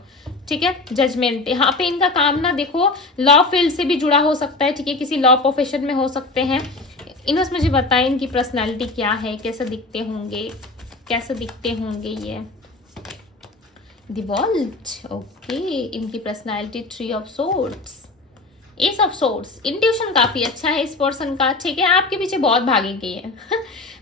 ठीक है। जजमेंट यहाँ पे इनका काम ना, देखो लॉ फील्ड से भी जुड़ा हो सकता है, ठीक है, किसी लॉ प्रोफेशन में हो सकते हैं। इन्होंने मुझे बताया इनकी पर्सनैलिटी क्या है, कैसे दिखते होंगे ये द वॉल्ट, ओके। इनकी personality 3 of swords, S of swords. Intuition काफी अच्छा है इस पर्सन का, ठीक है। आपके पीछे बहुत भागेंगे ये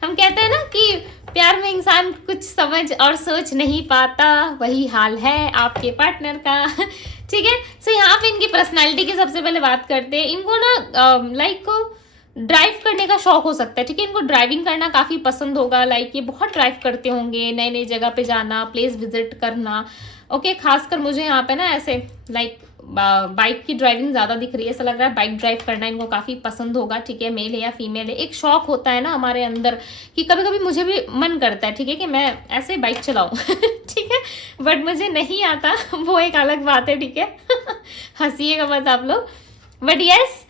हम कहते हैं ना कि प्यार में इंसान कुछ समझ और सोच नहीं पाता, वही हाल है आपके पार्टनर का ठीक है। सो यहाँ पे इनकी पर्सनैलिटी की सबसे पहले बात करते हैं। इनको ना लाइक ड्राइव करने का शौक हो सकता है, ठीक है। इनको ड्राइविंग करना काफ़ी पसंद होगा, लाइक ये बहुत ड्राइव करते होंगे, नई नई जगह पे जाना, प्लेस विजिट करना, ओके। खासकर मुझे यहाँ पे ना ऐसे लाइक बाइक की ड्राइविंग ज़्यादा दिख रही है, ऐसा लग रहा है बाइक ड्राइव करना इनको काफ़ी पसंद होगा, ठीक है, मेल है या फीमेल है। एक शौक होता है ना हमारे अंदर कि कभी कभी मुझे भी मन करता है, ठीक है, कि मैं ऐसे बाइक चलाऊं ठीक है, बट मुझे नहीं आता वो एक अलग बात है, ठीक है हंसीएगा मत आप लोग, बट यस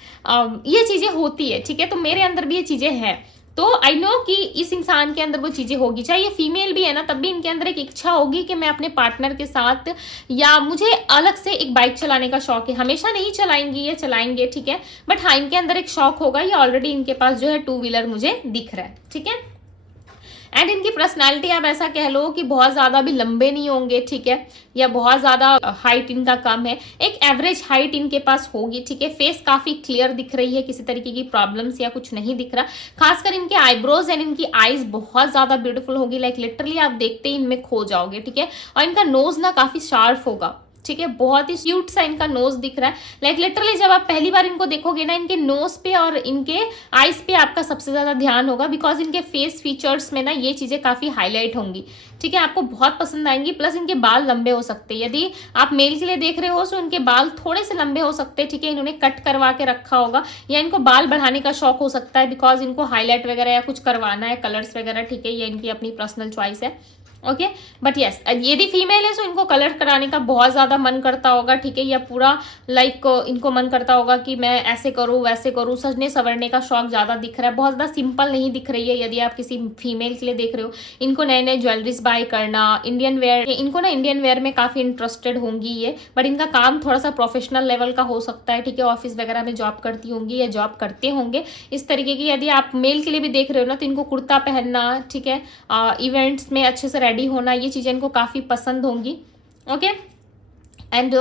ये चीज़ें होती है, ठीक है, तो मेरे अंदर भी ये चीज़ें हैं। तो आई नो कि इस इंसान के अंदर वो चीज़ें होगी, चाहे ये फीमेल भी है ना, तब भी इनके अंदर एक इच्छा होगी कि मैं अपने पार्टनर के साथ, या मुझे अलग से एक बाइक चलाने का शौक है। हमेशा नहीं चलाएंगी ये, चलाएंगे, ठीक है, बट हाँ इनके अंदर एक शौक होगा। ये ऑलरेडी इनके पास जो है 2 व्हीलर मुझे दिख रहा है, ठीक है। एंड इनकी पर्सनैलिटी आप ऐसा कह लो कि बहुत ज़्यादा भी लंबे नहीं होंगे, ठीक है, या बहुत ज़्यादा हाइट इनका कम है, एक एवरेज हाइट इनके पास होगी, ठीक है। फेस काफ़ी क्लियर दिख रही है, किसी तरीके की प्रॉब्लम्स या कुछ नहीं दिख रहा। खासकर इनके आईब्रोज एंड इनकी आईज बहुत ज़्यादा ब्यूटीफुल होगी, लाइक लिटरली आप देखते ही इनमें खो जाओगे, ठीक है। और इनका नोज ना काफ़ी शार्प होगा, ठीक है, बहुत ही क्यूट सा इनका नोज दिख रहा है। लाइक लिटरली जब आप पहली बार इनको देखोगे ना, इनके नोज पे और इनके आईज पे आपका सबसे ज्यादा ध्यान होगा, बिकॉज इनके फेस फीचर्स में ना ये चीजें काफी हाईलाइट होंगी, ठीक है, आपको बहुत पसंद आएंगी। प्लस इनके बाल लंबे हो सकते हैं, यदि आप मेल के लिए देख रहे हो तो इनके बाल थोड़े से लंबे हो सकते हैं, ठीक है, इन्होंने कट करवा के रखा होगा, या इनको बाल बढ़ाने का शौक हो सकता है, बिकॉज इनको हाईलाइट वगैरह या कुछ करवाना है, कलर्स वगैरह, ठीक है, ये इनकी अपनी पर्सनल चॉइस है, ओके। बट यस यदि फीमेल है तो इनको कलर कराने का बहुत ज़्यादा मन करता होगा, ठीक है, या पूरा लाइक इनको मन करता होगा कि मैं ऐसे करूँ वैसे करूँ, सजने संवरने का शौक ज़्यादा दिख रहा है, बहुत ज़्यादा सिंपल नहीं दिख रही है। यदि आप किसी फीमेल के लिए देख रहे हो, इनको नए नए ज्वेलरीज बाय करना, इंडियन वेयर, इनको ना इंडियन वेयर में काफ़ी इंटरेस्टेड होंगी ये, बट इनका काम थोड़ा सा प्रोफेशनल लेवल का हो सकता है, ठीक है, ऑफिस वगैरह में जॉब करती होंगी या जॉब करते होंगे इस तरीके की। यदि आप मेल के लिए भी देख रहे हो ना, तो इनको कुर्ता पहनना, ठीक है, इवेंट्स में अच्छे से रेडी होना, ये चीज़ें इनको काफ़ी पसंद होंगी, ओके। एंड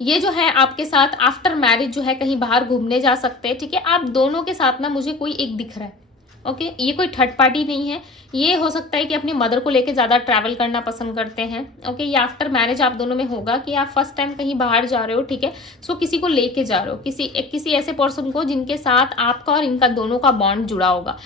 ये जो है आपके साथ आफ्टर मैरिज जो है कहीं बाहर घूमने जा सकते हैं, ठीक है। आप दोनों के साथ ना मुझे कोई एक दिख रहा है, ओके, ये कोई थर्ड पार्टी नहीं है। ये हो सकता है कि अपनी मदर को लेके ज़्यादा ट्रैवल करना पसंद करते हैं, ओके। ये आफ्टर मैरिज आप दोनों में होगा कि आप फर्स्ट टाइम कहीं बाहर जा रहे हो, ठीक है, सो किसी को लेके जा रहे हो, किसी ऐसे पर्सन को जिनके साथ आपका और इनका दोनों का बॉन्ड जुड़ा होगा।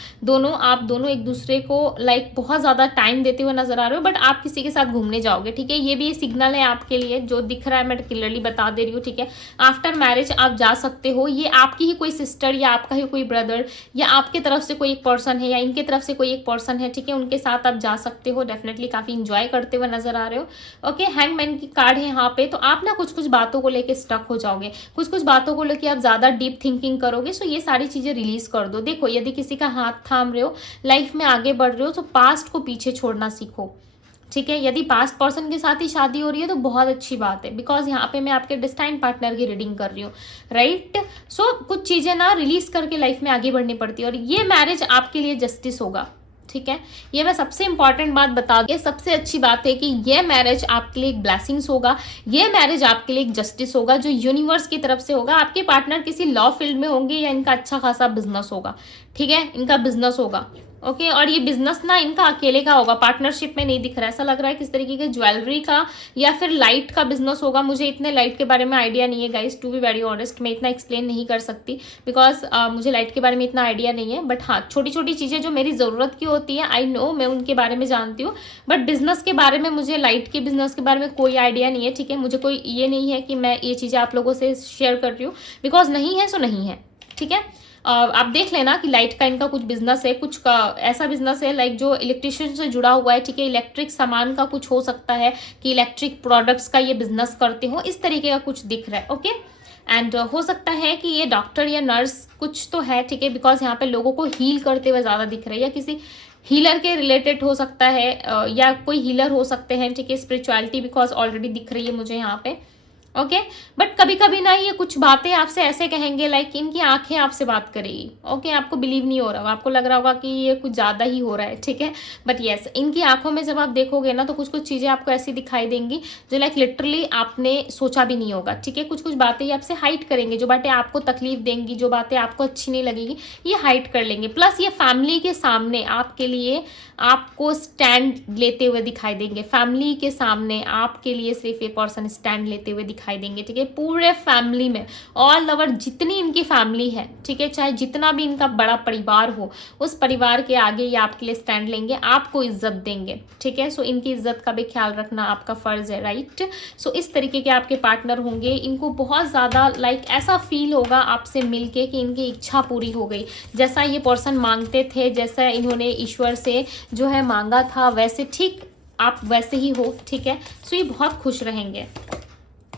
आप दोनों एक दूसरे को लाइक बहुत ज़्यादा टाइम देते हुए नजर आ रहे हो, बट आप किसी के साथ घूमने जाओगे, ठीक है। ये भी सिग्नल है आपके लिए, जो दिख रहा है मैं क्लियरली बता दे रही हूँ, ठीक है। आफ्टर मैरिज आप जा सकते हो, ये आपकी ही कोई सिस्टर या आपका ही कोई ब्रदर या आपके तरफ से कोई एक पर्सन है या इनके तरफ से कोई एक पर्सन है, ठीक है, उनके साथ आप जा सकते हो। डेफिनेटली काफी इंजॉय करते हुए नजर आ रहे हो, ओके। हैंगमैन की कार्ड है यहाँ पे, तो आप ना कुछ कुछ बातों को लेके स्टक हो जाओगे, कुछ कुछ बातों को लेके आप ज्यादा डीप थिंकिंग करोगे, सो ये सारी चीजें रिलीज कर दो। देखो यदि किसी का हाथ थाम रहे हो, लाइफ में आगे बढ़ रहे हो, तो पास्ट को पीछे छोड़ना सीखो, ठीक है। यदि पास्ट पर्सन के साथ ही शादी हो रही है तो बहुत अच्छी बात है, बिकॉज यहाँ पे मैं आपके डिस्टाइन पार्टनर की रीडिंग कर रही हूँ, राइट। सो कुछ चीजें ना रिलीज करके लाइफ में आगे बढ़नी पड़ती है, और ये मैरिज आपके लिए जस्टिस होगा, ठीक है। ये मैं सबसे इंपॉर्टेंट बात बता दूं, ये सबसे अच्छी बात है कि ये मैरिज आपके लिए एक ब्लेसिंग्स होगा, ये मैरिज आपके लिए एक जस्टिस होगा जो यूनिवर्स की तरफ से होगा। आपके पार्टनर किसी लॉ फील्ड में होंगे या इनका अच्छा खासा बिजनेस होगा, ठीक है, इनका बिजनेस होगा, ओके। और ये बिजनेस ना इनका अकेले का होगा, पार्टनरशिप में नहीं दिख रहा है, ऐसा लग रहा है किस तरीके के ज्वेलरी का या फिर लाइट का बिजनेस होगा। मुझे इतने लाइट के बारे में आइडिया नहीं है guys, to be very honest, मैं इतना एक्सप्लेन नहीं कर सकती, बिकॉज मुझे लाइट के बारे में इतना आइडिया नहीं है। बट हाँ, छोटी छोटी चीज़ें जो मेरी ज़रूरत की होती है, आई नो, मैं उनके बारे में जानती हूँ, बट बिजनेस के बारे में, मुझे लाइट के बिजनेस के बारे में कोई आइडिया नहीं है, ठीक है। मुझे कोई ये नहीं है कि मैं ये चीज़ें आप लोगों से शेयर कर रही हूँ, बिकॉज नहीं है सो नहीं है, ठीक है। आप देख लेना कि लाइट का इनका कुछ बिजनेस है, कुछ का ऐसा बिजनेस है लाइक जो इलेक्ट्रिशियन से जुड़ा हुआ है, ठीक है। इलेक्ट्रिक सामान का कुछ हो सकता है कि इलेक्ट्रिक प्रोडक्ट्स का ये बिजनेस करते हो, इस तरीके का कुछ दिख रहा है, ओके। एंड हो सकता है कि ये डॉक्टर या नर्स कुछ तो है, ठीक है, बिकॉज यहाँ पे लोगों को हील करते हुए ज़्यादा दिख रहा है, या किसी हीलर के रिलेटेड हो सकता है, या कोई हीलर हो सकते हैं, ठीक है। स्पिरिचुअलिटी बिकॉज ऑलरेडी दिख रही है मुझे यहाँ पे, ओके। बट कभी कभी ना ये कुछ बातें आपसे ऐसे कहेंगे लाइक इनकी आंखें आपसे बात करेगी, ओके। आपको बिलीव नहीं हो रहा होगा, आपको लग रहा होगा कि ये कुछ ज़्यादा ही हो रहा है, ठीक है। बट येस, इनकी आंखों में जब आप देखोगे ना, तो कुछ कुछ चीज़ें आपको ऐसी दिखाई देंगी जो लाइक लिटरली आपने सोचा भी नहीं होगा, ठीक है। कुछ कुछ बातें ये आपसे हाइड करेंगे, जो बातें आपको तकलीफ देंगी, जो बातें आपको अच्छी नहीं लगेगी, ये हाइड कर लेंगे। प्लस ये फैमिली के सामने आपके लिए आपको स्टैंड लेते हुए दिखाई देंगे, फैमिली के सामने आपके लिए सिर्फ ये पर्सन स्टैंड लेते हुए दिखाई दिखाई देंगे, ठीक है, पूरे फैमिली में, ऑल ओवर जितनी इनकी फैमिली है, ठीक है, चाहे जितना भी इनका बड़ा परिवार हो, उस परिवार के आगे ये आपके लिए स्टैंड लेंगे, आपको इज्जत देंगे, ठीक है। सो इनकी इज्जत का भी ख्याल रखना आपका फर्ज है, राइट। सो इस तरीके के आपके पार्टनर होंगे, इनको बहुत ज़्यादा लाइक ऐसा फील होगा आपसे मिलके कि इनकी इच्छा पूरी हो गई, जैसा ये पर्सन मांगते थे, जैसा इन्होंने ईश्वर से जो है मांगा था, वैसे ठीक आप वैसे ही हो, ठीक है। सो ये बहुत खुश रहेंगे।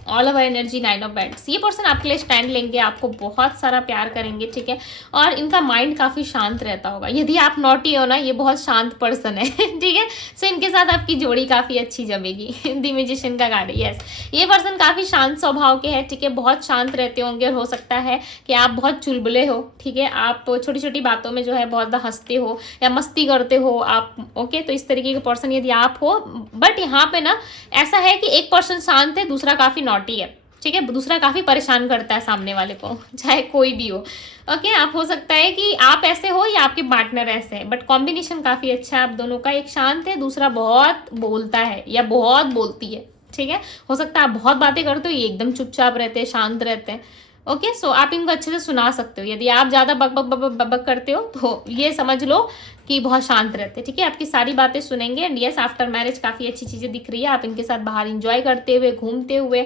All over energy 9 of bands, ये पर्सन आपके लिए स्टैंड लेंगे, आपको बहुत सारा प्यार करेंगे, ठीक है, और इनका माइंड काफ़ी शांत रहता होगा। यदि आप नॉटी हो ना, ये बहुत शांत पर्सन है, ठीक है। सो इनके साथ आपकी जोड़ी काफ़ी अच्छी जमेगी। द मैजिशियन का कार्ड, यस, ये पर्सन काफ़ी शांत स्वभाव के हैं, ठीक है, बहुत शांत रहते होंगे, और हो सकता है कि आप बहुत चुलबुले हो, ठीक है, आप छोटी छोटी बातों में जो है बहुत ज़्यादा हंसते हो या मस्ती करते हो आप, ओके। तो इस तरीके के पर्सन यदि आप हो, बट यहाँ पे ना ऐसा है कि एक पर्सन शांत है, दूसरा काफ़ी नॉटी है, ठीक है, दूसरा काफ़ी परेशान करता है सामने वाले को, चाहे कोई भी हो, ओके। आप हो सकता है कि आप ऐसे हो या आपके पार्टनर ऐसे है, बट कॉम्बिनेशन काफ़ी अच्छा है आप दोनों का। एक शांत है, दूसरा बहुत बोलता है या बहुत बोलती है, ठीक है। हो सकता है आप बहुत बातें करते हो, ये एकदम चुपचाप रहते हैं, शांत रहते हैं, ओके। सो आप इनको अच्छे से सुना सकते हो। यदि आप ज़्यादा बक बक बक बक बक करते हो तो ये समझ लो कि बहुत शांत रहते हैं, ठीक है, आपकी सारी बातें सुनेंगे। एंड यस, आफ्टर मैरिज काफ़ी अच्छी चीज़ें दिख रही है, आप इनके साथ बाहर इंजॉय करते हुए, घूमते हुए,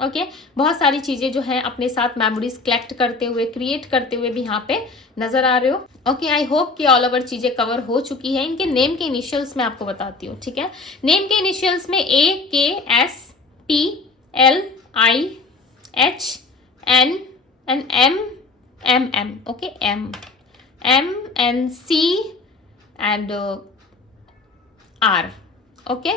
ओके, बहुत सारी चीज़ें जो हैं अपने साथ मेमोरीज कलेक्ट करते हुए, क्रिएट करते हुए भी यहाँ पे नजर आ रहे हो, ओके। आई होप कि ऑल ओवर चीज़ें कवर हो चुकी है। इनके नेम के इनिशियल्स मैं आपको बताती हूँ, ठीक है। नेम के इनिशियल्स में AKSTLIHN and MM, okay, MNC and R, okay.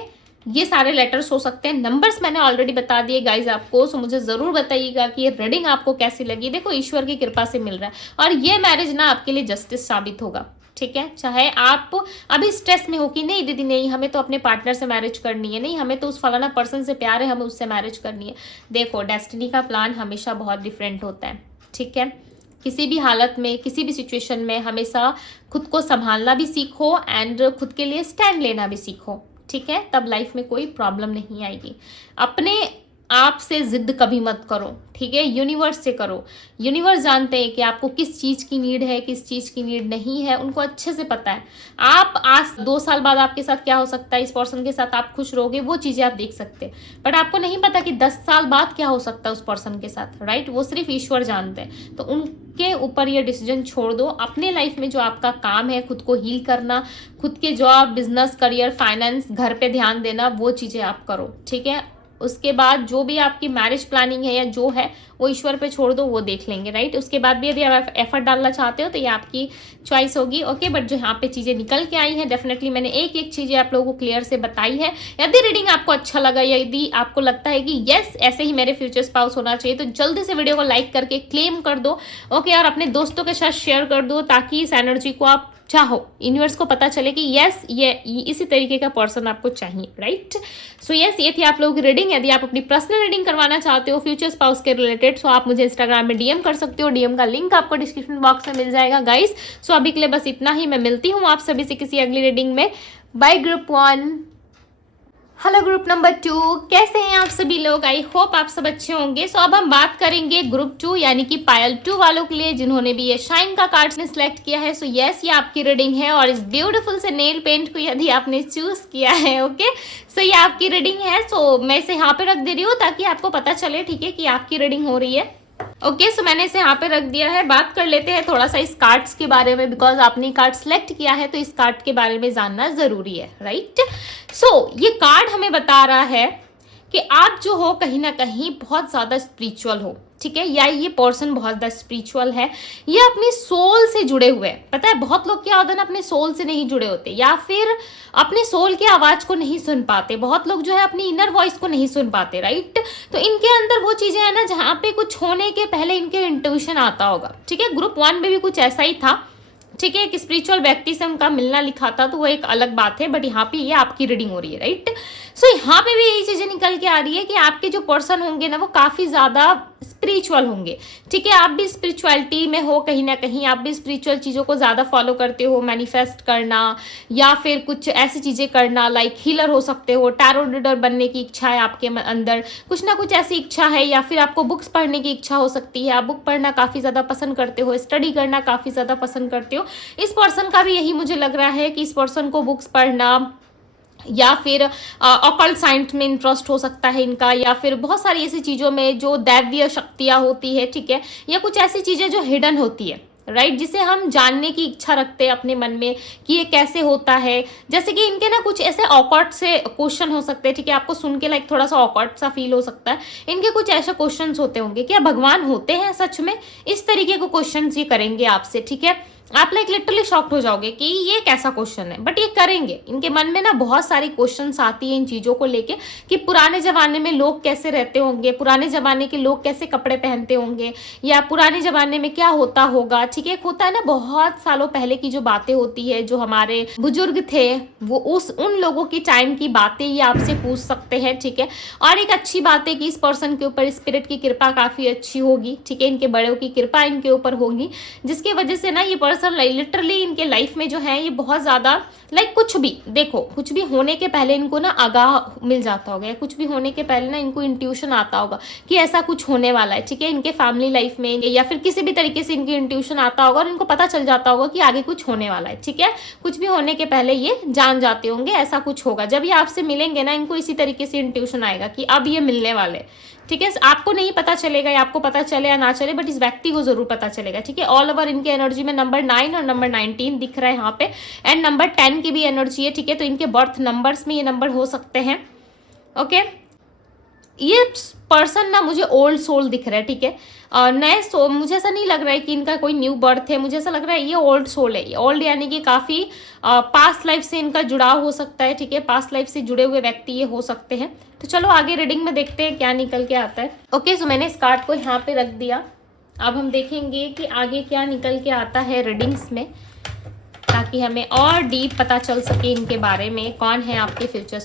ये सारे लेटर्स हो सकते हैं। नंबर्स मैंने ऑलरेडी बता दिए गाइज आपको, सो मुझे ज़रूर बताइएगा कि ये रीडिंग आपको कैसी लगी। देखो, ईश्वर की कृपा से मिल रहा है, और ये मैरिज ना आपके लिए जस्टिस साबित होगा, ठीक है। चाहे आप अभी स्ट्रेस में हो कि नहीं दीदी नहीं, हमें तो अपने पार्टनर से मैरिज करनी है, नहीं हमें तो उस फलाना पर्सन से प्यार है, हमें उससे मैरिज करनी है। देखो, डेस्टिनी का प्लान हमेशा बहुत डिफरेंट होता है, ठीक है। किसी भी हालत में, किसी भी सिचुएशन में हमेशा खुद को संभालना भी सीखो एंड खुद के लिए स्टैंड लेना भी सीखो, ठीक है, तब लाइफ में कोई प्रॉब्लम नहीं आएगी। अपने आप से जिद कभी मत करो, ठीक है, यूनिवर्स से करो। यूनिवर्स जानते हैं कि आपको किस चीज़ की नीड है, किस चीज़ की नीड नहीं है, उनको अच्छे से पता है। आप आज 2 साल बाद आपके साथ क्या हो सकता है, इस पर्सन के साथ आप खुश रहोगे, वो चीज़ें आप देख सकते हैं, बट आपको नहीं पता कि 10 साल बाद क्या हो सकता है उस पर्सन के साथ, राइट। वो सिर्फ ईश्वर जानते हैं, तो उनके ऊपर ये डिसीजन छोड़ दो। अपने लाइफ में जो आपका काम है, खुद को हील करना, खुद के जॉब, बिजनेस, करियर, फाइनेंस, घर पे ध्यान देना, वो चीज़ें आप करो, ठीक है। उसके बाद जो भी आपकी मैरिज प्लानिंग है या जो है वो ईश्वर पे छोड़ दो, वो देख लेंगे, राइट। उसके बाद भी यदि आप एफर्ट डालना चाहते हो तो ये आपकी चॉइस होगी, ओके। बट जो यहाँ पे चीज़ें निकल के आई हैं, डेफिनेटली मैंने एक एक चीज़ें आप लोगों को क्लियर से बताई है। यदि रीडिंग आपको अच्छा लगा, यदि आपको लगता है कि यस ऐसे ही मेरे फ्यूचर स्पाउस होना चाहिए, तो जल्दी से वीडियो को लाइक करके क्लेम कर दो, ओके, और अपने दोस्तों के साथ शेयर कर दो, ताकि इस एनर्जी को आप चाहो, यूनिवर्स को पता चले कि यस ये इसी तरीके का पर्सन आपको चाहिए, राइट। सो यस, ये थी आप लोगों की रीडिंग। यदि आप अपनी पर्सनल रीडिंग करवाना चाहते हो फ्यूचर स्पाउस के रिलेटेड, सो आप मुझे इंस्टाग्राम में डीएम कर सकते हो, डीएम का लिंक आपको डिस्क्रिप्शन बॉक्स में मिल जाएगा गाइस। सो अभी के लिए बस इतना ही, मैं मिलती हूँ आप सभी से किसी अगली रीडिंग में। Bye group 1, hello group number 2, कैसे हैं आप सभी लोग? आई होप आप सब अच्छे होंगे। सो अब हम बात करेंगे ग्रुप 2 यानी कि पायल 2 वालों के लिए, जिन्होंने भी ये शाइन का कार्ड ने सिलेक्ट किया है। सो यस, ये आपकी रीडिंग है, और इस ब्यूटीफुल से नेल पेंट को यदि आपने चूज किया है, ओके, सो ये आपकी रीडिंग है। सो मैं इसे यहाँ पे रख दे रही हूँ ताकि आपको पता चले, ठीक है, कि आपकी रीडिंग हो रही है, ओके। सो मैंने इसे यहाँ पे रख दिया है। बात कर लेते हैं थोड़ा सा इस कार्ड्स के बारे में, बिकॉज आपने कार्ड सेलेक्ट किया है तो इस कार्ड के बारे में जानना जरूरी है, राइट। सो ये कार्ड हमें बता रहा है कि आप जो हो कहीं ना कहीं बहुत ज़्यादा स्पिरिचुअल हो, ठीक है, या ये पर्सन बहुत ज़्यादा स्पिरिचुअल है, ये अपनी सोल से जुड़े हुए हैं। पता है बहुत लोग क्या होता है ना, अपने सोल से नहीं जुड़े होते, या फिर अपने सोल की आवाज़ को नहीं सुन पाते। बहुत लोग जो है अपनी इनर वॉइस को नहीं सुन पाते, राइट। तो इनके अंदर वो चीज़ें हैं ना जहाँ पे कुछ होने के पहले इनके इंट्यूशन आता होगा, ठीक है। ग्रुप 1 में भी कुछ ऐसा ही था, ठीक है, एक स्पिरिचुअल व्यक्ति से उनका मिलना लिखा था, तो वो एक अलग बात है, बट यहाँ पे ये आपकी रीडिंग हो रही है, राइट। सो यहाँ पे भी यही चीजें निकल के आ रही है कि आपके जो पर्सन होंगे ना वो काफी ज्यादा स्पिरिचुअल होंगे, ठीक है। आप भी स्पिरिचुअलिटी में हो कहीं ना कहीं, आप भी स्पिरिचुअल चीज़ों को ज़्यादा फॉलो करते हो, मैनिफेस्ट करना या फिर कुछ ऐसी चीज़ें करना, लाइक हीलर हो सकते हो, टैरो रीडर बनने की इच्छा है आपके अंदर, कुछ ना कुछ ऐसी इच्छा है, या फिर आपको बुक्स पढ़ने की इच्छा हो सकती है, आप बुक पढ़ना काफ़ी ज़्यादा पसंद करते हो, स्टडी करना काफ़ी ज़्यादा पसंद करते हो। इस पर्सन का भी यही मुझे लग रहा है कि इस पर्सन को बुक्स पढ़ना या फिर ऑकल्ट साइंस में इंटरेस्ट हो सकता है इनका, या फिर बहुत सारी ऐसी चीज़ों में जो दैवीय शक्तियाँ होती है, ठीक है, या कुछ ऐसी चीज़ें जो हिडन होती है, राइट, जिसे हम जानने की इच्छा रखते हैं अपने मन में कि ये कैसे होता है। जैसे कि इनके ना कुछ ऐसे ऑकवर्ड से क्वेश्चन हो सकते हैं, ठीक है, आपको सुन के लाइक थोड़ा सा ऑकवर्ड सा फील हो सकता है। इनके कुछ ऐसे क्वेश्चंस होते होंगे, क्या भगवान होते हैं सच में, इस तरीके को क्वेश्चंस ये करेंगे आपसे, ठीक है। आप लाइक लिटरली शॉक्ड हो जाओगे कि ये कैसा क्वेश्चन है, बट ये करेंगे। इनके मन में ना बहुत सारी क्वेश्चंस आती है इन चीज़ों को लेके कि पुराने ज़माने में लोग कैसे रहते होंगे, पुराने ज़माने के लोग कैसे कपड़े पहनते होंगे, या पुराने ज़माने में क्या होता होगा, ठीक है। होता है ना, बहुत सालों पहले की जो बातें होती है, जो हमारे बुजुर्ग थे वो उन लोगों की टाइम की बातें ये आपसे पूछ सकते हैं, ठीक है। और एक अच्छी बात है कि इस पर्सन के ऊपर स्पिरिट की कृपा काफ़ी अच्छी होगी, ठीक है, इनके बड़ों की कृपा इनके ऊपर होगी, जिसकी वजह से ना ये पर्सन लिटरली इनके लाइफ में जो है ये बहुत ज़्यादा लाइक कुछ भी देखो, कुछ भी होने के पहले इनको ना आगाह मिल जाता होगा, कुछ भी होने के पहले ना इनको इंट्यूशन आता होगा कि ऐसा कुछ होने वाला है, ठीक है। इनके फैमिली लाइफ में या फिर किसी भी तरीके से इनकी इंट्यूशन आता होगा और इनको पता चल जाता होगा कि आगे कुछ होने वाला है, ठीक है। कुछ भी होने के पहले ये जान जाते होंगे ऐसा कुछ होगा। जब ये आपसे मिलेंगे ना, इनको इसी तरीके से इंट्यूशन आएगा कि अब ये मिलने वाले, ठीक है। आपको नहीं पता चलेगा, या आपको पता चले या ना चले, बट इस व्यक्ति को जरूर पता चलेगा, ठीक है। ऑल ओवर इनके एनर्जी में नंबर 9 और नंबर 19 दिख रहा है यहाँ पे, एंड नंबर 10 की भी एनर्जी है, ठीक है। तो इनके बर्थ नंबर्स में ये नंबर हो सकते हैं, ओके। ये पर्सन ना मुझे ओल्ड सोल दिख रहा है, ठीक है। नए सोल मुझे ऐसा नहीं लग रहा है कि इनका कोई न्यू बर्थ है, मुझे ऐसा लग रहा है ये ओल्ड सोल है। ओल्ड यानी कि काफ़ी पास्ट लाइफ से इनका जुड़ाव हो सकता है, ठीक है। पास्ट लाइफ से जुड़े हुए व्यक्ति ये हो सकते हैं। तो चलो आगे रीडिंग में देखते हैं क्या निकल के आता है। ओके, सो मैंने इस कार्ड को यहाँ पे रख दिया। अब हम देखेंगे कि आगे क्या निकल के आता है रीडिंग्स में, ताकि हमें और डीप पता चल सके इनके बारे में, कौन है आपके फ्यूचर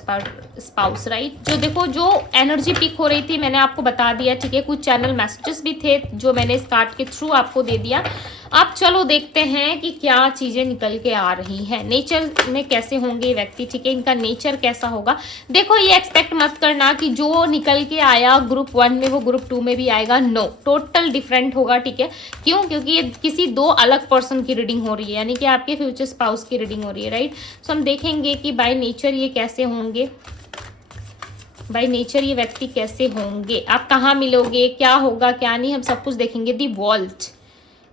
स्पाउस, राइट। जो देखो, जो एनर्जी पिक हो रही थी मैंने आपको बता दिया, ठीक है। कुछ चैनल मैसेजेस भी थे जो मैंने इस कार्ड के थ्रू आपको दे दिया। अब चलो देखते हैं कि क्या चीज़ें निकल के आ रही हैं। नेचर में कैसे होंगे व्यक्ति, ठीक है, इनका नेचर कैसा होगा। देखो, ये एक्सपेक्ट मत करना कि जो निकल के आया ग्रुप 1 में वो ग्रुप 2 में भी आएगा, नो, टोटल डिफरेंट होगा, ठीक है। क्यों? क्योंकि ये किसी दो अलग पर्सन की रीडिंग हो रही है, यानी कि आपके फ्यूचर स्पाउस की रीडिंग हो रही है, राइट। सो हम देखेंगे कि बाय नेचर ये कैसे होंगे, बाय नेचर ये व्यक्ति कैसे होंगे, आप कहाँ मिलोगे, क्या होगा क्या नहीं, हम सब कुछ देखेंगे। दी वॉल्ट,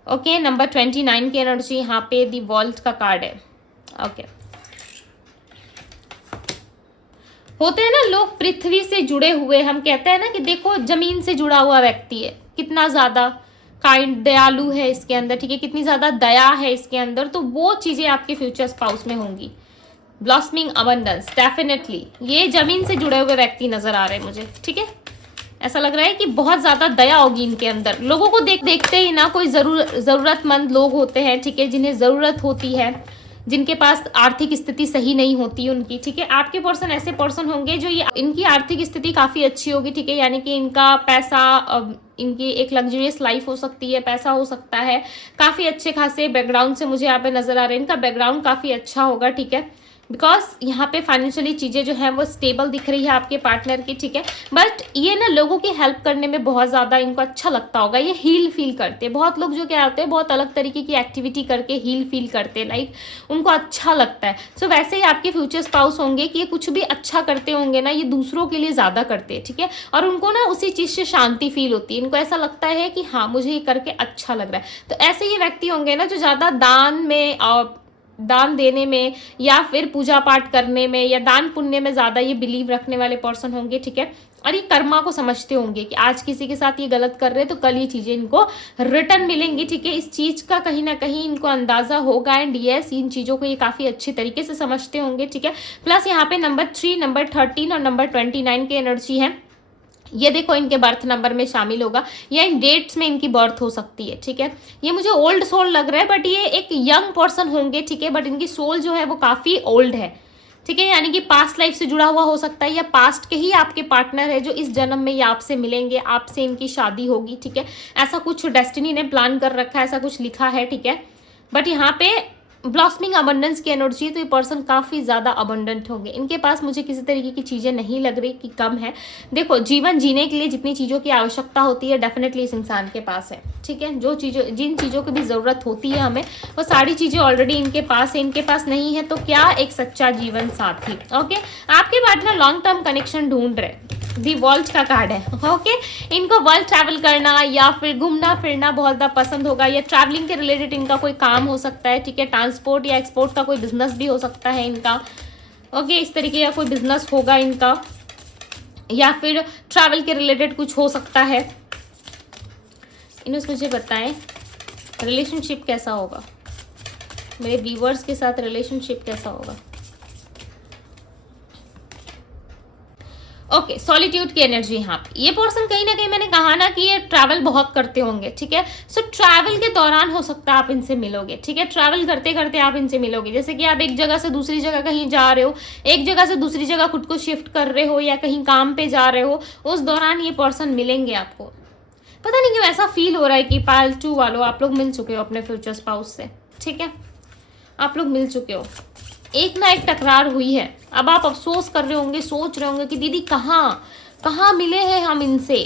ओके, नंबर 29 की एनर्जी यहाँ पे दी वॉल्ट का कार्ड है, ओके। होते हैं ना लोग पृथ्वी से जुड़े हुए, हम कहते हैं ना कि देखो जमीन से जुड़ा हुआ व्यक्ति है, कितना ज्यादा काइंड, दयालु है इसके अंदर, ठीक है, कितनी ज्यादा दया है इसके अंदर। तो वो चीजें आपके फ्यूचर स्पाउस में होंगी। ब्लॉसमिंग अबंडेंस, डेफिनेटली ये जमीन से जुड़े हुए व्यक्ति नजर आ रहे हैं मुझे, ठीक है। ऐसा लग रहा है कि बहुत ज़्यादा दया होगी इनके अंदर। लोगों को देखते ही ना, कोई ज़रूरतमंद लोग होते हैं, ठीक है, जिन्हें ज़रूरत होती है, जिनके पास आर्थिक स्थिति सही नहीं होती उनकी, ठीक है। आपके पर्सन ऐसे पर्सन होंगे जो ये इनकी आर्थिक स्थिति काफ़ी अच्छी होगी, ठीक है, यानी कि इनका पैसा, इनकी एक लग्जरियस लाइफ हो सकती है, पैसा हो सकता है, काफ़ी अच्छे खासे बैकग्राउंड से मुझे यहाँ पे नज़र आ रहे हैं, इनका बैकग्राउंड काफ़ी अच्छा होगा, ठीक है। बिकॉज यहाँ पे फाइनेंशियली चीज़ें जो है वो स्टेबल दिख रही है आपके पार्टनर की, ठीक है। बट ये ना लोगों की हेल्प करने में बहुत ज़्यादा इनको अच्छा लगता होगा, ये हील फील करते हैं। बहुत लोग जो क्या होते हैं, बहुत अलग तरीके की एक्टिविटी करके हील फील करते हैं, लाइक उनको अच्छा लगता है। सो वैसे ही आपके फ्यूचर स्पाउस होंगे कि ये कुछ भी अच्छा करते होंगे ना, ये दूसरों के लिए ज़्यादा करते हैं, ठीक है। और उनको ना उसी चीज़ से शांति फील होती है, इनको ऐसा लगता है कि हाँ मुझे ये करके अच्छा लग रहा है। तो ऐसे ये व्यक्ति होंगे ना जो ज़्यादा दान देने में या फिर पूजा पाठ करने में या दान पुण्य में ज़्यादा ये बिलीव रखने वाले पर्सन होंगे, ठीक है। और ये कर्मा को समझते होंगे कि आज किसी के साथ ये गलत कर रहे हैं तो कल ये चीज़ें इनको रिटर्न मिलेंगी, ठीक है। इस चीज़ का कहीं ना कहीं इनको अंदाज़ा होगा, एंड यस इन चीज़ों को ये काफ़ी अच्छे तरीके से समझते होंगे, ठीक है। प्लस यहाँ पे नंबर 3, नंबर 13 और नंबर 29 की एनर्जी है। ये देखो इनके बर्थ नंबर में शामिल होगा, या इन डेट्स में इनकी बर्थ हो सकती है, ठीक है। ये मुझे ओल्ड सोल लग रहा है, बट ये एक यंग पर्सन होंगे, ठीक है, बट इनकी सोल जो है वो काफ़ी ओल्ड है, ठीक है, यानी कि पास्ट लाइफ से जुड़ा हुआ हो सकता है, या पास्ट के ही आपके पार्टनर है जो इस जन्म में ये आपसे मिलेंगे, आपसे इनकी शादी होगी। ठीक है, ऐसा कुछ डेस्टिनी ने प्लान कर रखा है, ऐसा कुछ लिखा है। ठीक है, बट यहाँ पे ब्लॉसमिंग अबंडेंस की एनर्जी है, तो ये पर्सन काफ़ी ज़्यादा अबंडेंट होंगे। इनके पास मुझे किसी तरीके की चीज़ें नहीं लग रही कि कम है। देखो, जीवन जीने के लिए जितनी चीज़ों की आवश्यकता होती है डेफिनेटली इस इंसान के पास है। ठीक है, जिन चीज़ों की भी ज़रूरत होती है हमें, वो सारी चीज़ें ऑलरेडी इनके पास है। इनके पास नहीं है तो क्या, एक सच्चा जीवन साथी। ओके, आपके पार्टनर लॉन्ग टर्म कनेक्शन ढूंढ रहे, दी वर्ल्ड का कार्ड है। ओके, इनको वर्ल्ड ट्रैवल करना या फिर घूमना फिरना बहुत ज़्यादा पसंद होगा, या ट्रैवलिंग के रिलेटेड इनका कोई काम हो सकता है। ठीक है, ट्रांसपोर्ट या एक्सपोर्ट का कोई बिजनेस भी हो सकता है इनका। ओके, इस तरीके का कोई बिजनेस होगा इनका, या फिर ट्रैवल के रिलेटेड कुछ हो सकता है। इन्होंने मुझे बताएं रिलेशनशिप कैसा होगा, मेरे व्यूवर्स के साथ रिलेशनशिप कैसा होगा। ओके, सॉलिट्यूड की एनर्जी यहाँ पे, ये पर्सन कहीं ना कहीं मैंने कहा ना कि ये ट्रैवल बहुत करते होंगे। ठीक है, सो ट्रैवल के दौरान हो सकता है आप इनसे मिलोगे। ठीक है, ट्रैवल करते करते आप इनसे मिलोगे, जैसे कि आप एक जगह से दूसरी जगह कहीं जा रहे हो, एक जगह से दूसरी जगह खुद को शिफ्ट कर रहे हो, या कहीं काम पे जा रहे हो, उस दौरान ये पर्सन मिलेंगे आपको। पता नहीं क्यों ऐसा फील हो रहा है कि पायल 2 वालों आप लोग मिल चुके हो अपने फ्यूचर स्पाउस से। ठीक है, आप लोग मिल चुके हो, एक ना एक टकरार हुई है। अब आप अफसोस कर रहे होंगे, सोच रहे होंगे कि दीदी कहाँ मिले हैं हम इनसे।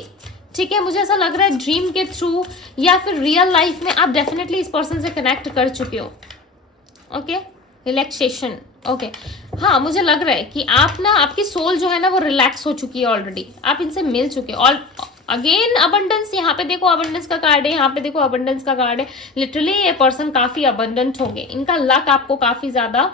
ठीक है, मुझे ऐसा लग रहा है ड्रीम के थ्रू या फिर रियल लाइफ में आप डेफिनेटली इस पर्सन से कनेक्ट कर चुके हो। Okay, relaxation. ओके, हाँ, मुझे लग रहा है कि आप ना, आपकी सोल जो है ना वो रिलैक्स हो चुकी है ऑलरेडी, आप इनसे मिल चुके हो। और अगेन अबंडेंस, यहाँ पे देखो अबंडेंस का कार्ड है, यहाँ पे देखो अबंडेंस का कार्ड है। लिटरली ये पर्सन काफ़ी अबंडेंट होंगे, इनका लक आपको काफ़ी ज़्यादा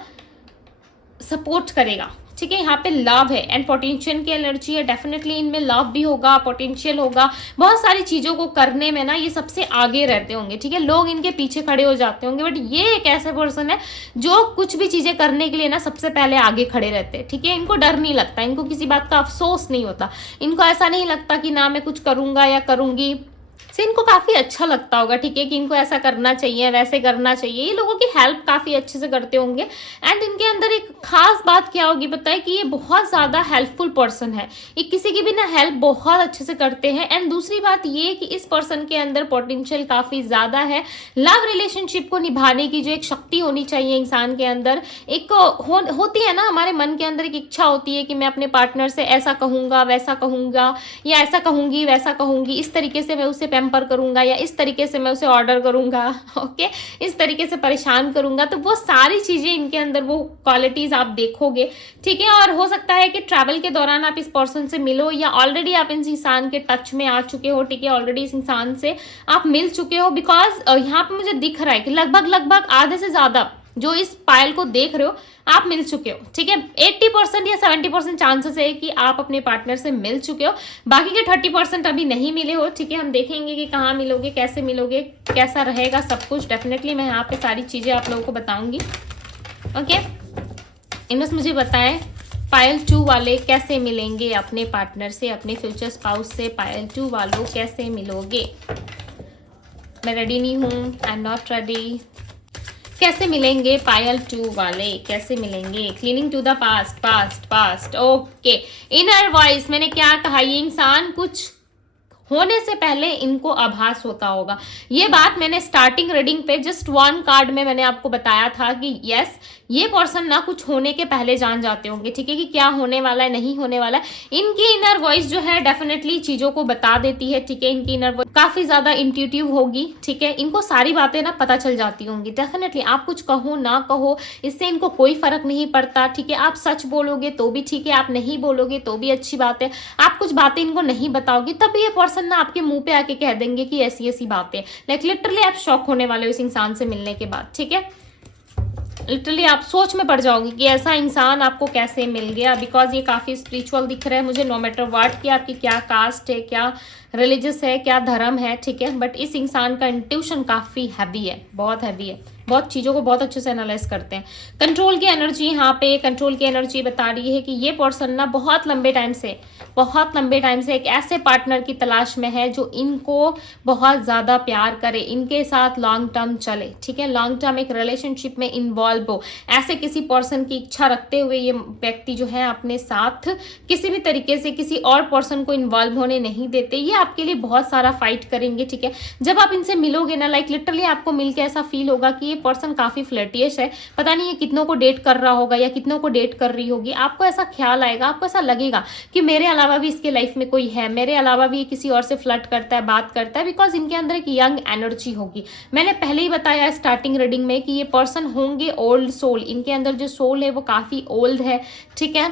सपोर्ट करेगा। ठीक है, यहाँ पे लव है एंड पोटेंशियल की एनर्जी है, डेफिनेटली इनमें लव भी होगा, पोटेंशियल होगा, बहुत सारी चीज़ों को करने में ना ये सबसे आगे रहते होंगे। ठीक है, लोग इनके पीछे खड़े हो जाते होंगे, बट ये एक ऐसे पर्सन है जो कुछ भी चीज़ें करने के लिए ना सबसे पहले आगे खड़े रहते हैं। ठीक है, इनको डर नहीं लगता, इनको किसी बात का अफसोस नहीं होता, इनको ऐसा नहीं लगता कि ना मैं कुछ करूँगा या करूँगी, से इनको काफ़ी अच्छा लगता होगा। ठीक है, कि इनको ऐसा करना चाहिए, वैसे करना चाहिए, ये लोगों की हेल्प काफ़ी अच्छे से करते होंगे। एंड इनके अंदर एक खास बात क्या होगी पता है, कि ये बहुत ज़्यादा हेल्पफुल पर्सन है, ये किसी की भी ना हेल्प बहुत अच्छे से करते हैं। एंड दूसरी बात ये कि इस पर्सन के अंदर पोटेंशियल काफ़ी ज़्यादा है, लव रिलेशनशिप को निभाने की जो एक शक्ति होनी चाहिए इंसान के अंदर, एक होती है ना, हमारे मन के अंदर एक इच्छा होती है कि मैं अपने पार्टनर से ऐसा कहूँगा, वैसा कहूँगा, या ऐसा कहूँगी, वैसा कहूँगी, इस तरीके से मैं उसे पैम्पर करूंगा, या इस तरीके से मैं उसे ऑर्डर करूंगा। ओके, इस तरीके से परेशान करूंगा। तो वो सारी चीजें इनके अंदर, वो क्वालिटीज आप देखोगे। ठीक है, और हो सकता है कि ट्रैवल के दौरान आप इस पर्सन से मिलो, या ऑलरेडी आप इस इंसान के टच में आ चुके हो। ठीक है, ऑलरेडी इस इंसान से आप मिल चुके हो, बिकॉज यहाँ पे मुझे दिख रहा है कि लगभग आधे से ज्यादा जो इस पायल को देख रहे हो आप मिल चुके हो। ठीक है, 80% या 70% चांसेस है कि आप अपने पार्टनर से मिल चुके हो, बाकी के 30% अभी नहीं मिले हो। ठीक है, हम देखेंगे कि कहाँ मिलोगे, कैसे मिलोगे, कैसा रहेगा सब कुछ। डेफिनेटली मैं यहाँ पे सारी चीज़ें आप लोगों को बताऊंगी। ओके, इनमें मुझे बताएं पायल 2 वाले कैसे मिलेंगे अपने पार्टनर से, अपने फ्यूचर स्पाउस से। पायल 2 वालों कैसे मिलोगे? मैं रेडी नहीं हूँ, आई एम नॉट रेडी। कैसे मिलेंगे पायल 2 वाले, कैसे मिलेंगे? Clinging to the past. Okay, inner voice, मैंने क्या कहा, ये इंसान कुछ होने से पहले इनको आभास होता होगा। ये बात मैंने स्टार्टिंग रीडिंग पे जस्ट 1 कार्ड में मैंने आपको बताया था कि यस, ये पर्सन ना कुछ होने के पहले जान जाते होंगे। ठीक है, कि क्या होने वाला है, नहीं होने वाला है। इनकी इनर वॉइस जो है डेफिनेटली चीजों को बता देती है। ठीक है, इनकी इनर वॉइस काफी ज्यादा इंट्यूटिव होगी। ठीक है, इनको सारी बातें ना पता चल जाती होंगी। डेफिनेटली आप कुछ कहो ना कहो, इससे इनको कोई फर्क नहीं पड़ता। ठीक है, आप सच बोलोगे तो भी ठीक है, आप नहीं बोलोगे तो भी अच्छी बात है। आप कुछ बातें इनको नहीं बताओगे तब ये पर्सन ना आपके मुंह पे आके कह देंगे कि ऐसी ऐसी बातें। लाइक लिटरली आप शॉक होने वाले हो इस इंसान से मिलने के बाद। ठीक है, लिटरली आप सोच में पड़ जाओगे कि ऐसा इंसान आपको कैसे मिल गया, बिकॉज ये काफ़ी स्पिरिचुअल दिख रहा है मुझे, नो मैटर व्हाट कि आपकी क्या कास्ट है, क्या रिलीजियस है, क्या धर्म है। ठीक है, बट इस इंसान का इंट्यूशन काफ़ी हैवी है, बहुत हैवी है। बहुत चीज़ों को बहुत अच्छे से एनालाइज करते हैं। कंट्रोल की एनर्जी, यहाँ पे कंट्रोल की एनर्जी बता रही है कि ये पर्सन ना बहुत लंबे टाइम से एक ऐसे पार्टनर की तलाश में है जो इनको बहुत ज़्यादा प्यार करे, इनके साथ लॉन्ग टर्म चले, ठीक है, लॉन्ग टर्म एक रिलेशनशिप में इन्वॉल्व हो। ऐसे किसी पर्सन की इच्छा रखते हुए ये व्यक्ति जो है अपने साथ किसी भी तरीके से किसी और पर्सन को इन्वॉल्व होने नहीं देते। ये आपके लिए बहुत सारा फाइट करेंगे, ठीक है। जब आप इनसे मिलोगे ना, लाइक लिटरली आपको मिलके ऐसा फील होगा कि ये पर्सन काफ़ी फ्लर्टियस है, पता नहीं ये कितनों को डेट कर रहा होगा या कितनों को डेट कर रही होगी। आपको ऐसा ख्याल आएगा, आपको ऐसा लगेगा कि मेरे अलावा भी इसके लाइफ में कोई है, मेरे अलावा भी ये किसी और से फ्लर्ट करता है, बात करता है, बिकॉज इनके अंदर एक यंग एनर्जी होगी। मैंने पहले ही बताया स्टार्टिंग रीडिंग में कि ये पर्सन होंगे ओल्ड सोल, इनके अंदर जो सोल है वो काफ़ी ओल्ड है, ठीक है।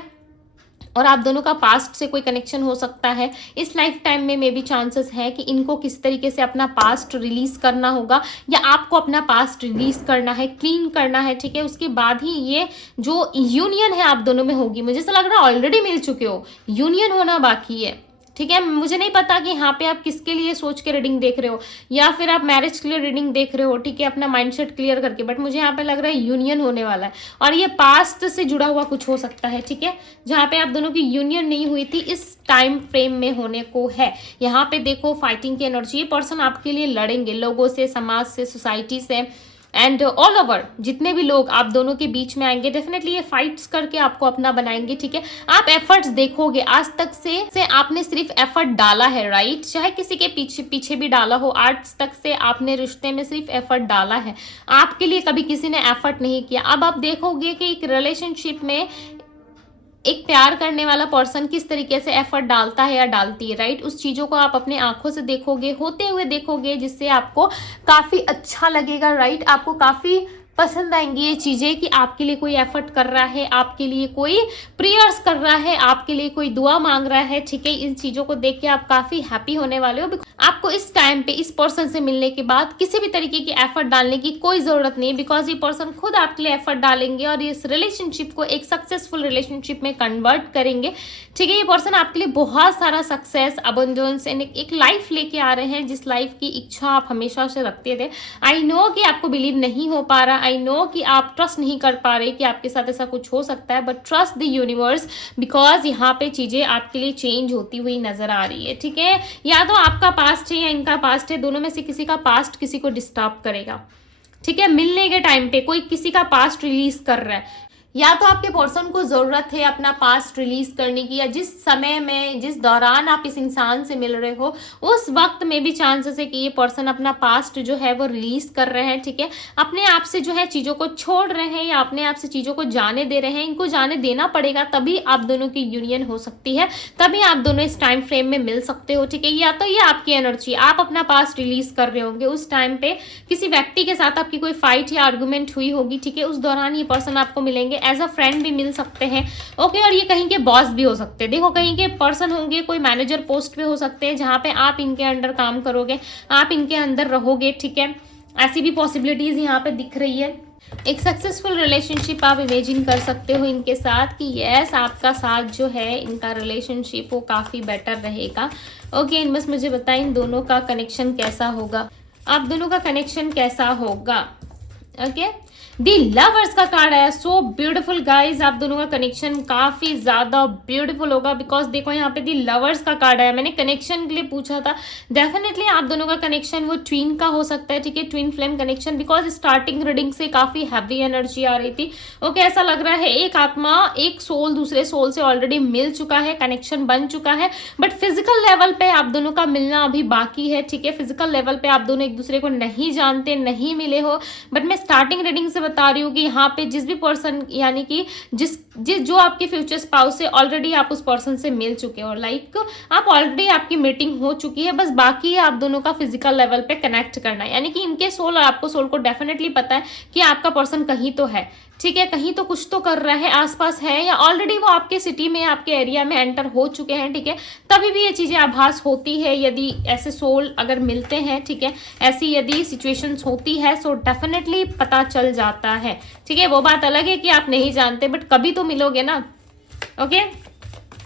और आप दोनों का पास्ट से कोई कनेक्शन हो सकता है। इस लाइफ टाइम में मे बी चांसेस है कि इनको किस तरीके से अपना पास्ट रिलीज करना होगा या आपको अपना पास्ट रिलीज करना है, क्लीन करना है, ठीक है। उसके बाद ही ये जो यूनियन है आप दोनों में होगी। मुझे ऐसा लग रहा है ऑलरेडी मिल चुके हो, यूनियन होना बाकी है, ठीक है। मुझे नहीं पता कि यहाँ पे आप किसके लिए सोच के रीडिंग देख रहे हो या फिर आप मैरिज के लिए रीडिंग देख रहे हो, ठीक है, अपना माइंडसेट क्लियर करके, बट मुझे यहाँ पे लग रहा है यूनियन होने वाला है और ये पास्ट से जुड़ा हुआ कुछ हो सकता है, ठीक है, जहाँ पे आप दोनों की यूनियन नहीं हुई थी इस टाइम फ्रेम में होने को है। यहाँ पे देखो फाइटिंग की एनर्जी, ये पर्सन आपके लिए लड़ेंगे लोगों से, समाज से, सोसाइटी से एंड ऑल ओवर जितने भी लोग आप दोनों के बीच में आएंगे, डेफिनेटली ये फाइट्स करके आपको अपना बनाएंगे, ठीक है। आप एफर्ट्स देखोगे, आज तक से आपने सिर्फ एफर्ट डाला है, राइट, चाहे किसी के पीछे भी डाला हो, आज तक से आपने रिश्ते में सिर्फ एफर्ट डाला है, आपके लिए कभी किसी ने एफर्ट नहीं किया। अब आप देखोगे कि एक रिलेशनशिप में एक प्यार करने वाला पर्सन किस तरीके से एफर्ट डालता है या डालती है, राइट, उस चीज़ों को आप अपने आंखों से देखोगे, होते हुए देखोगे, जिससे आपको काफ़ी अच्छा लगेगा, राइट, आपको काफ़ी पसंद आएंगी ये चीज़ें कि आपके लिए कोई एफर्ट कर रहा है, आपके लिए कोई प्रेयर्स कर रहा है, आपके लिए कोई दुआ मांग रहा है, ठीक है। इन चीज़ों को देख के आप काफ़ी हैप्पी होने वाले हो। आपको इस टाइम पे इस पर्सन से मिलने के बाद किसी भी तरीके की एफर्ट डालने की कोई ज़रूरत नहीं है, बिकॉज ये पर्सन खुद आपके लिए एफर्ट डालेंगे और इस रिलेशनशिप को एक सक्सेसफुल रिलेशनशिप में कन्वर्ट करेंगे, ठीक है। ये पर्सन आपके लिए बहुत सारा सक्सेस, अबंडेंस एंड एक लाइफ लेके आ रहे हैं जिस लाइफ की इच्छा आप हमेशा से रखते थे। आई नो कि आपको बिलीव नहीं हो पा रहा, आई नो कि आप ट्रस्ट नहीं कर पा रहे कि आपके साथ ऐसा कुछ हो सकता है, but trust the universe, because यहाँ पे चीज़ें आपके लिए चेंज होती हुई नजर आ रही है, ठीक है। या तो आपका पास्ट है या इनका पास्ट है, दोनों में से किसी का पास्ट किसी को डिस्टर्ब करेगा, ठीक है। मिलने के टाइम पे कोई किसी का पास्ट रिलीज कर रहा है, या तो आपके पर्सन को ज़रूरत है अपना पास्ट रिलीज करने की, या जिस समय में जिस दौरान आप इस इंसान से मिल रहे हो उस वक्त में भी चांसेस है कि ये पर्सन अपना पास्ट जो है वो रिलीज कर रहे हैं, ठीक है। अपने आप से जो है चीज़ों को छोड़ रहे हैं या अपने आप से चीज़ों को जाने दे रहे हैं। इनको जाने देना पड़ेगा, तभी आप दोनों की यूनियन हो सकती है, तभी आप दोनों इस टाइम फ्रेम में मिल सकते हो, ठीक है। या तो ये आपकी एनर्जी, आप अपना पास्ट रिलीज कर रहे होंगे, उस टाइम पे किसी व्यक्ति के साथ आपकी कोई फाइट या आर्गूमेंट हुई होगी, ठीक है, उस दौरान ये पर्सन आपको मिलेंगे, एज अ फ्रेंड भी मिल सकते हैं, ओके। और ये कहीं के बॉस भी हो सकते हैं, देखो कहीं के पर्सन होंगे, कोई मैनेजर पोस्ट पे हो सकते हैं जहाँ पे आप इनके अंडर काम करोगे, आप इनके अंदर रहोगे, ठीक है। ऐसी भी पॉसिबिलिटीज यहाँ पे दिख रही है। एक सक्सेसफुल रिलेशनशिप आप इमेजिन कर सकते हो इनके साथ कि यस आपका साथ जो है इनका रिलेशनशिप वो काफ़ी बेटर रहेगा, ओके। बस मुझे बताएं इन दोनों का कनेक्शन कैसा होगा, आप दोनों का कनेक्शन कैसा होगा, ओके। दी लवर्स का कार्ड है, सो ब्यूटीफुल गाइज, आप दोनों का कनेक्शन काफी ज्यादा ब्यूटीफुल होगा, बिकॉज देखो यहाँ पे दी लवर्स का कार्ड है। मैंने कनेक्शन के लिए पूछा था, डेफिनेटली आप दोनों का कनेक्शन वो ट्विन का हो सकता है, ठीक है, twin flame connection, because starting reading से काफी हैवी एनर्जी आ रही थी, ओके। ऐसा लग रहा है एक आत्मा, एक सोल दूसरे सोल से ऑलरेडी मिल चुका है, कनेक्शन बन चुका है, बट फिजिकल लेवल पे आप दोनों का मिलना अभी बाकी है, ठीक है। फिजिकल लेवल पे आप दोनों एक दूसरे को नहीं जानते, नहीं मिले हो, बट मैं स्टार्टिंग रीडिंग से बता रही हूँ कि यहाँ पे जिस भी पर्सन यानी कि जिस जो आपके फ्यूचर स्पाउस है ऑलरेडी आप उस पर्सन से मिल चुके हो, लाइक आप ऑलरेडी आपकी मीटिंग हो चुकी है, बस बाकी है आप दोनों का फिजिकल लेवल पे कनेक्ट करना है। यानी कि इनके सोल और आपको सोल को डेफिनेटली पता है कि आपका पर्सन कहीं तो है, ठीक है, कहीं तो कुछ तो कर रहा है, आसपास है, या ऑलरेडी वो आपके सिटी में आपके एरिया में एंटर हो चुके हैं, ठीक है। तभी भी ये चीज़ें आभास होती है यदि ऐसे सोल अगर मिलते हैं, ठीक है, ऐसी यदि सिचुएशंस होती है, सो डेफिनेटली पता चल जाता है, ठीक है। वो बात अलग है कि आप नहीं जानते, बट कभी तो मिलोगे ना, ओके।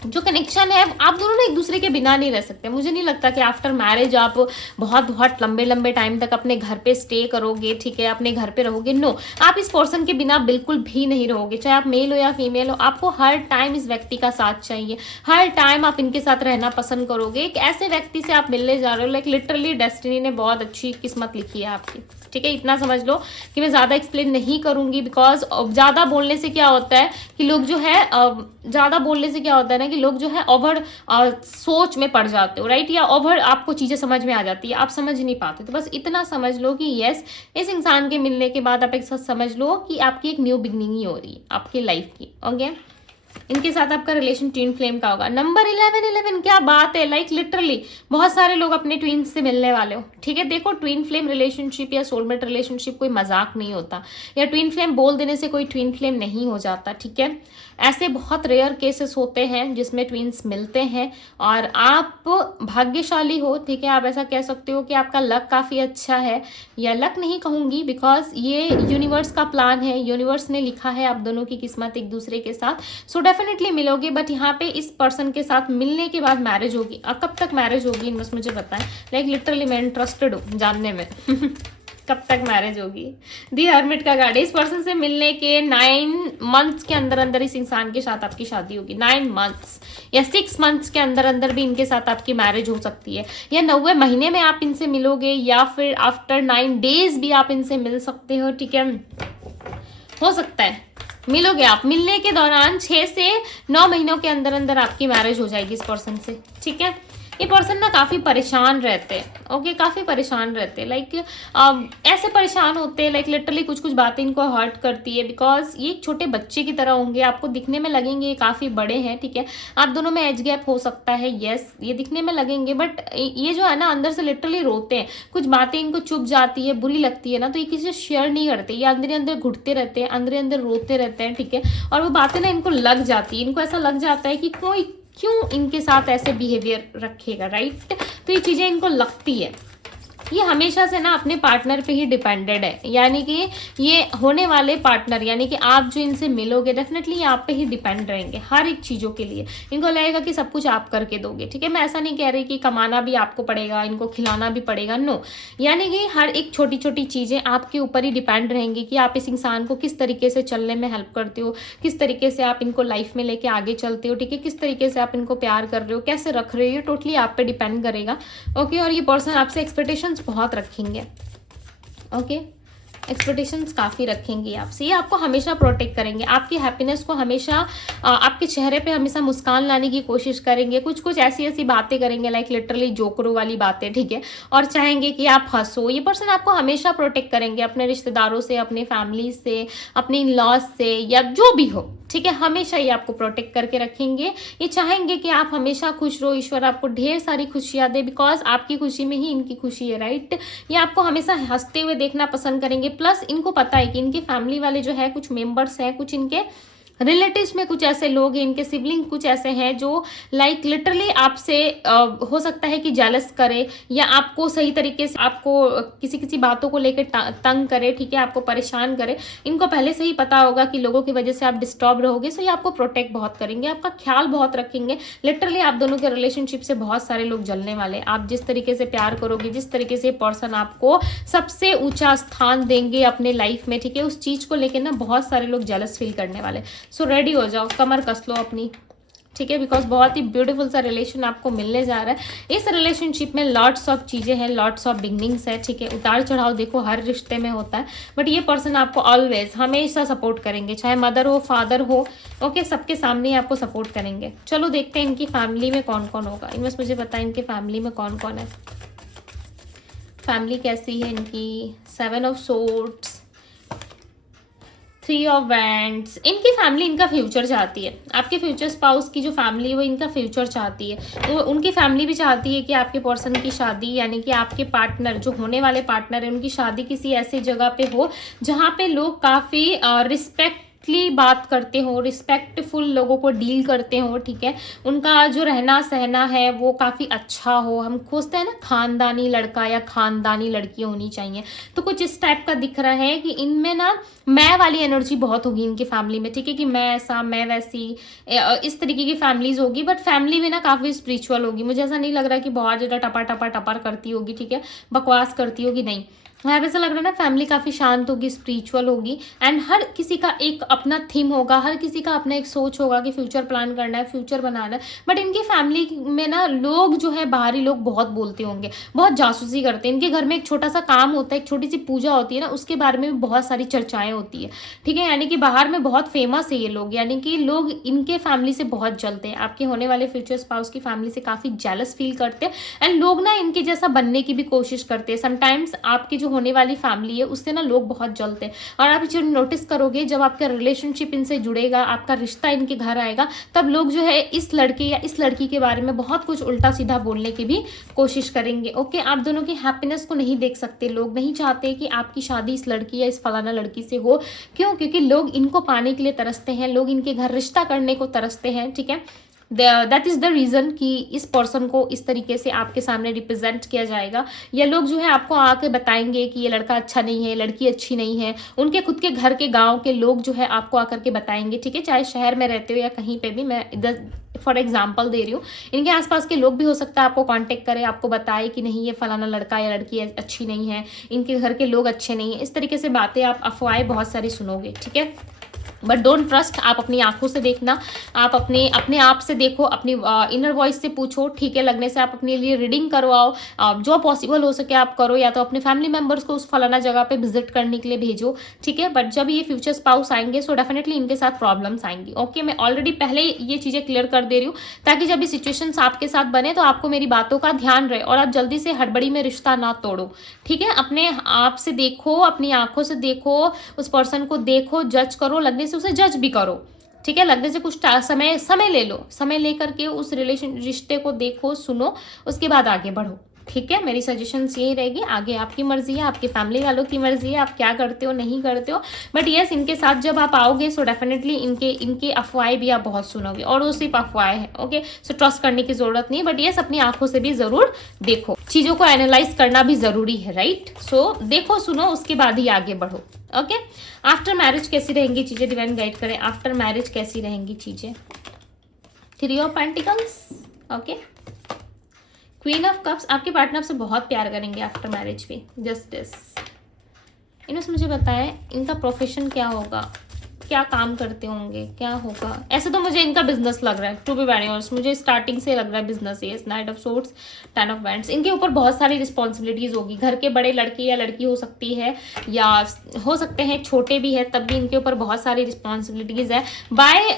जो कनेक्शन है आप दोनों ना एक दूसरे के बिना नहीं रह सकते। मुझे नहीं लगता कि आफ्टर मैरिज आप बहुत बहुत लंबे लंबे टाइम तक अपने घर पे स्टे करोगे, ठीक है, अपने घर पे रहोगे। नो, आप इस पर्सन के बिना बिल्कुल भी नहीं रहोगे, चाहे आप मेल हो या फीमेल हो। आपको हर टाइम इस व्यक्ति का साथ चाहिए, हर टाइम आप इनके साथ रहना पसंद करोगे। एक ऐसे व्यक्ति से आप मिलने जा रहे हो, लाइक लिटरली डेस्टिनी ने बहुत अच्छी किस्मत लिखी है आपकी, ठीक है। इतना समझ लो कि मैं ज़्यादा एक्सप्लेन नहीं करूंगी, बिकॉज ज़्यादा बोलने से क्या होता है कि लोग जो है ज़्यादा बोलने से क्या होता है ना कि लोग जो है ओवर सोच में पड़ जाते हो, राइट, या ओवर आपको चीज़ें समझ में आ जाती है, आप समझ नहीं पाते। तो बस इतना समझ लो कि यस, इस इंसान के मिलने के बाद आप एक साथ समझ लो कि आपकी एक न्यू बिगनिंग ही हो रही है आपकी लाइफ की। ओके, इनके साथ आपका रिलेशन ट्विन फ्लेम का होगा। नंबर 11 क्या बात है, लाइक लिटरली बहुत सारे लोग अपने ट्विन्स से मिलने वाले हो, ठीक है। देखो, ट्विन फ्लेम रिलेशनशिप या सोलमेट रिलेशनशिप कोई मजाक नहीं होता, या ट्विन फ्लेम बोल देने से कोई ट्विन फ्लेम नहीं हो जाता, ठीक है। ऐसे बहुत रेयर केसेस होते हैं जिसमें ट्विन्स मिलते हैं और आप भाग्यशाली हो, ठीक है। आप ऐसा कह सकते हो कि आपका लक काफ़ी अच्छा है, या लक नहीं कहूँगी बिकॉज ये यूनिवर्स का प्लान है, यूनिवर्स ने लिखा है आप दोनों की किस्मत एक दूसरे के साथ। सो डेफिनेटली मिलोगे, बट यहाँ पे इस पर्सन के साथ मिलने के बाद मैरिज होगी। कब तक मैरिज होगी बस मुझे बताएं, लाइक लिटरली मैं इंटरेस्टेड हूँ जानने में कब तक मैरिज होगी। दी हर्मिट का कार्ड, इस पर्सन से मिलने के 9 मंथ्स के अंदर अंदर इस इंसान के साथ आपकी शादी होगी। 9 मंथ्स या 6 मंथ्स के अंदर अंदर भी इनके साथ आपकी मैरिज हो सकती है, या 90 महीने में आप इनसे मिलोगे, या फिर आफ्टर 9 डेज भी आप इनसे मिल सकते हो, ठीक है। हो सकता है मिलोगे आप, मिलने के दौरान 6 से 9 महीनों के अंदर अंदर आपकी मैरिज हो जाएगी इस पर्सन से, ठीक है। ये पर्सन ना काफ़ी परेशान रहते हैं, ओके, काफ़ी परेशान रहते हैं, लाइक ऐसे परेशान होते हैं, लाइक लिटरली कुछ कुछ बातें इनको हर्ट करती है, बिकॉज ये एक छोटे बच्चे की तरह होंगे, आपको दिखने में लगेंगे ये काफ़ी बड़े हैं, ठीक है। आप दोनों में एज गैप हो सकता है, यस, ये दिखने में लगेंगे, बट ये जो है ना अंदर से लिटरली रोते हैं। कुछ बातें इनको चुभ जाती है, बुरी लगती है ना, तो ये किसी से शेयर नहीं करते, ये अंदर अंदर घुटते रहते हैं, अंदर अंदर रोते रहते हैं, ठीक है। और वो बातें ना इनको लग जाती है, इनको ऐसा लग जाता है कि कोई क्यों इनके साथ ऐसे बिहेवियर रखेगा, राइट। तो ये चीज़ें इनको लगती है। ये हमेशा से ना अपने पार्टनर पे ही डिपेंडेड है, यानी कि ये होने वाले पार्टनर, यानी कि आप जो इनसे मिलोगे डेफिनेटली ये आप पे ही डिपेंड रहेंगे हर एक चीज़ों के लिए। इनको लगेगा कि सब कुछ आप करके दोगे, ठीक है। मैं ऐसा नहीं कह रही कि कमाना भी आपको पड़ेगा, इनको खिलाना भी पड़ेगा, नो, यानी कि हर एक छोटी छोटी चीज़ें आपके ऊपर ही डिपेंड रहेंगी कि आप इस इंसान को किस तरीके से चलने में हेल्प करते हो, किस तरीके से आप इनको लाइफ में लेके आगे चलते हो, ठीक है, किस तरीके से आप इनको प्यार कर रहे हो, कैसे रख रहे हो, ये टोटली आप पे डिपेंड करेगा, ओके। और ये पर्सन आपसे एक्सपेक्टेशंस बहुत रखेंगे, ओके, एक्सपेक्टेशंस काफ़ी रखेंगे आपसे। ये आपको हमेशा प्रोटेक्ट करेंगे, आपकी हैप्पीनेस को हमेशा आपके चेहरे पे हमेशा मुस्कान लाने की कोशिश करेंगे। कुछ कुछ ऐसी ऐसी बातें करेंगे, लाइक लिटरली जोकरों वाली बातें, ठीक है, और चाहेंगे कि आप हंसो। ये पर्सन आपको हमेशा प्रोटेक्ट करेंगे अपने रिश्तेदारों से, अपने फैमिली से, अपने इन-लॉज से, या जो भी हो, ठीक है। हमेशा ये आपको प्रोटेक्ट करके रखेंगे। ये चाहेंगे कि आप हमेशा खुश रहो, ईश्वर आपको ढेर सारी खुशियाँ दे, बिकॉज आपकी खुशी में ही इनकी खुशी है, राइट। ये आपको हमेशा हंसते हुए देखना पसंद करेंगे। प्लस इनको पता है कि इनकी फैमिली वाले जो है कुछ मेंबर्स हैं, कुछ इनके रिलेटिव्स में कुछ ऐसे लोग हैं, इनके सिबलिंग कुछ ऐसे हैं जो लाइक लिटरली आपसे हो सकता है कि जेलस करे, या आपको सही तरीके से आपको किसी किसी बातों को लेकर तंग करे, ठीक है, आपको परेशान करे। इनको पहले से ही पता होगा कि लोगों की वजह से आप डिस्टर्ब रहोगे, सो ये आपको प्रोटेक्ट बहुत करेंगे, आपका ख्याल बहुत रखेंगे। लिटरली आप दोनों के रिलेशनशिप से बहुत सारे लोग जलने वाले। आप जिस तरीके से प्यार करोगे, जिस तरीके से पर्सन आपको सबसे ऊंचा स्थान देंगे अपने लाइफ में, ठीक है, उस चीज़ को लेकर ना बहुत सारे लोग जेलस फील करने वाले। सो रेडी हो जाओ, कमर कस लो अपनी, ठीक है, बिकॉज बहुत ही ब्यूटीफुल सा रिलेशन आपको मिलने जा रहा है। इस रिलेशनशिप में लॉट्स ऑफ चीज़ें हैं, लॉट्स ऑफ बिगनिंग्स है, ठीक है। उतार चढ़ाव देखो हर रिश्ते में होता है, बट ये पर्सन आपको ऑलवेज हमेशा सपोर्ट करेंगे, चाहे मदर हो, फादर हो, ओके, सबके सामने ही आपको सपोर्ट करेंगे। चलो देखते हैं इनकी फैमिली में कौन कौन होगा। इनमें मुझे बताएं इनके फैमिली में कौन कौन है, फैमिली कैसी है इनकी। 7 ऑफ सोर्ड्स, 3 ऑफ वैंड्स। इनकी फैमिली इनका फ्यूचर चाहती है, आपके फ्यूचर स्पाउस की जो फैमिली है वो इनका फ्यूचर चाहती है। वो उनकी फैमिली भी चाहती है कि आपके पर्सन की शादी, यानी कि आपके पार्टनर जो होने वाले पार्टनर है उनकी शादी किसी ऐसी जगह पे हो जहाँ पे लोग काफ़ी रिस्पेक्ट रिस्पेक्टली बात करते हो, रिस्पेक्टफुल लोगों को डील करते हो, ठीक है। उनका जो रहना सहना है वो काफ़ी अच्छा हो। हम खोजते हैं ना खानदानी लड़का या खानदानी लड़की होनी चाहिए, तो कुछ इस टाइप का दिख रहा है कि इनमें ना मैं वाली एनर्जी बहुत होगी इनकी फैमिली में, ठीक है, कि मैं ऐसा मैं वैसी, इस तरीके की फैमिलीज होगी। बट फैमिली भी ना काफ़ी स्पिरिचुअल होगी। मुझे ऐसा नहीं लग रहा कि बहुत ज़्यादा टपा टपा टपर करती होगी, ठीक है, बकवास करती होगी, नहीं। यहाँ पे ऐसा लग रहा है ना फैमिली काफ़ी शांत होगी, स्पिरिचुअल होगी। एंड हर किसी का एक अपना थीम होगा, हर किसी का अपना एक सोच होगा कि फ्यूचर प्लान करना है, फ्यूचर बनाना है। बट इनकी फैमिली में ना लोग जो है, बाहरी लोग बहुत बोलते होंगे, बहुत जासूसी करते हैं। इनके घर में एक छोटा सा काम होता है, एक छोटी सी पूजा होती है ना, उसके बारे में भी बहुत सारी चर्चाएं होती है, ठीक है। यानी कि बाहर में बहुत फेमस है ये लोग, यानी कि लोग इनके फैमिली से बहुत जलते हैं। आपके होने वाले फ्यूचर स्पाउस की फैमिली से काफ़ी जेलस फील करते हैं। एंड लोग ना इनके जैसा बनने की भी कोशिश करते हैं। समटाइम्स आपकी जो होने वाली फैमिली है उससे ना लोग बहुत जलते हैं। और आप जो नोटिस करोगे, जब आपका रिलेशनशिप इनसे जुड़ेगा, आपका रिश्ता इनके घर आएगा, तब लोग जो है इस लड़के या इस लड़की के बारे में बहुत कुछ उल्टा सीधा बोलने की भी कोशिश करेंगे। ओके, आप दोनों की हैप्पीनेस को नहीं देख सकते। लोग नहीं चाहते कि आपकी शादी इस लड़की या इस फलाना लड़की से हो। क्यों? क्योंकि लोग इनको पाने के लिए तरसते हैं, लोग इनके घर रिश्ता करने को तरसते हैं, ठीक है। दैट इज़ द रीज़न कि इस पर्सन को इस तरीके से आपके सामने रिप्रेजेंट किया जाएगा। या लोग जो है आपको आके बताएंगे कि ये लड़का अच्छा नहीं है, लड़की अच्छी नहीं है। उनके खुद के घर के गांव के लोग जो है आपको आकर के बताएंगे, ठीक है, चाहे शहर में रहते हो या कहीं पे भी। मैं इधर फॉर एग्जाम्पल दे रही हूँ। इनके आसपास के लोग भी हो सकता है आपको कांटेक्ट करें, आपको बताए कि नहीं ये फलाना लड़का या लड़की अच्छी नहीं है, इनके घर के लोग अच्छे नहीं हैं। इस तरीके से बातें आप अफवाहें बहुत सारी सुनोगे, ठीक है। But don't trust. आप अपनी आंखों से देखना, आप अपने आप से देखो, अपनी इनर वॉइस से पूछो, ठीक है। लगने से आप अपने लिए रीडिंग करवाओ, जो पॉसिबल हो सके आप करो, या तो अपने फैमिली मेंबर्स को उस फलाना जगह पे विजिट करने के लिए भेजो, ठीक है। बट जब ये फ्यूचर स्पाउस आएंगे सो डेफिनेटली इनके साथ प्रॉब्लम्स आएंगी। ओके, मैं ऑलरेडी पहले ये चीज़ें क्लियर कर दे रही हूँ, ताकि जब ये सिचुएशंस आपके साथ बने तो आपको मेरी बातों का ध्यान रहे और आप जल्दी से हड़बड़ी में रिश्ता ना तोड़ो, ठीक है। अपने आप से देखो, अपनी आंखों से देखो, उस पर्सन को देखो, जज करो, लगने से उसे जज भी करो, ठीक है। लगने से कुछ समय ले लो, समय लेकर के उस रिश्ते को देखो, सुनो, उसके बाद आगे बढ़ो, ठीक है। मेरी सजेशंस यही रहेगी। आगे आपकी मर्जी है, आपकी फैमिली वालों की मर्जी है, आप क्या करते हो नहीं करते हो। बट यस, इनके साथ जब आप आओगे सो डेफिनेटली इनके अफवाहें भी आप बहुत सुनोगे, और वो सिर्फ अफवाहें हैं। ओके, सो ट्रस्ट करने की जरूरत नहीं है। बट यस, अपनी आंखों से भी जरूर देखो, चीज़ों को एनालाइज करना भी जरूरी है, राइट। सो देखो, सुनो, उसके बाद ही आगे बढ़ो। ओके, आफ्टर मैरिज कैसी रहेंगी चीज़ें, डिवाइन गाइड करें। आफ्टर मैरिज कैसी रहेंगी चीज़ें। 3 of pentacles, okay, queen of cups. आपके पार्टनर से बहुत प्यार करेंगे आफ्टर मैरिज भी। जस्टिस। इन्होंने मुझे बताया इनका प्रोफेशन क्या होगा, क्या काम करते होंगे, क्या होगा। ऐसे तो मुझे इनका बिजनेस लग रहा है, टू बी वेरी ऑनेस्ट, मुझे स्टार्टिंग से लग रहा है बिजनेस है। Night of swords, 10 of wands. इनके ऊपर बहुत सारी रिस्पॉन्सिबिलिटीज होगी। घर के बड़े लड़के या लड़की हो सकती है, या हो सकते हैं छोटे भी है, तब भी इनके ऊपर बहुत सारी रिस्पॉन्सिबिलिटीज है। बाय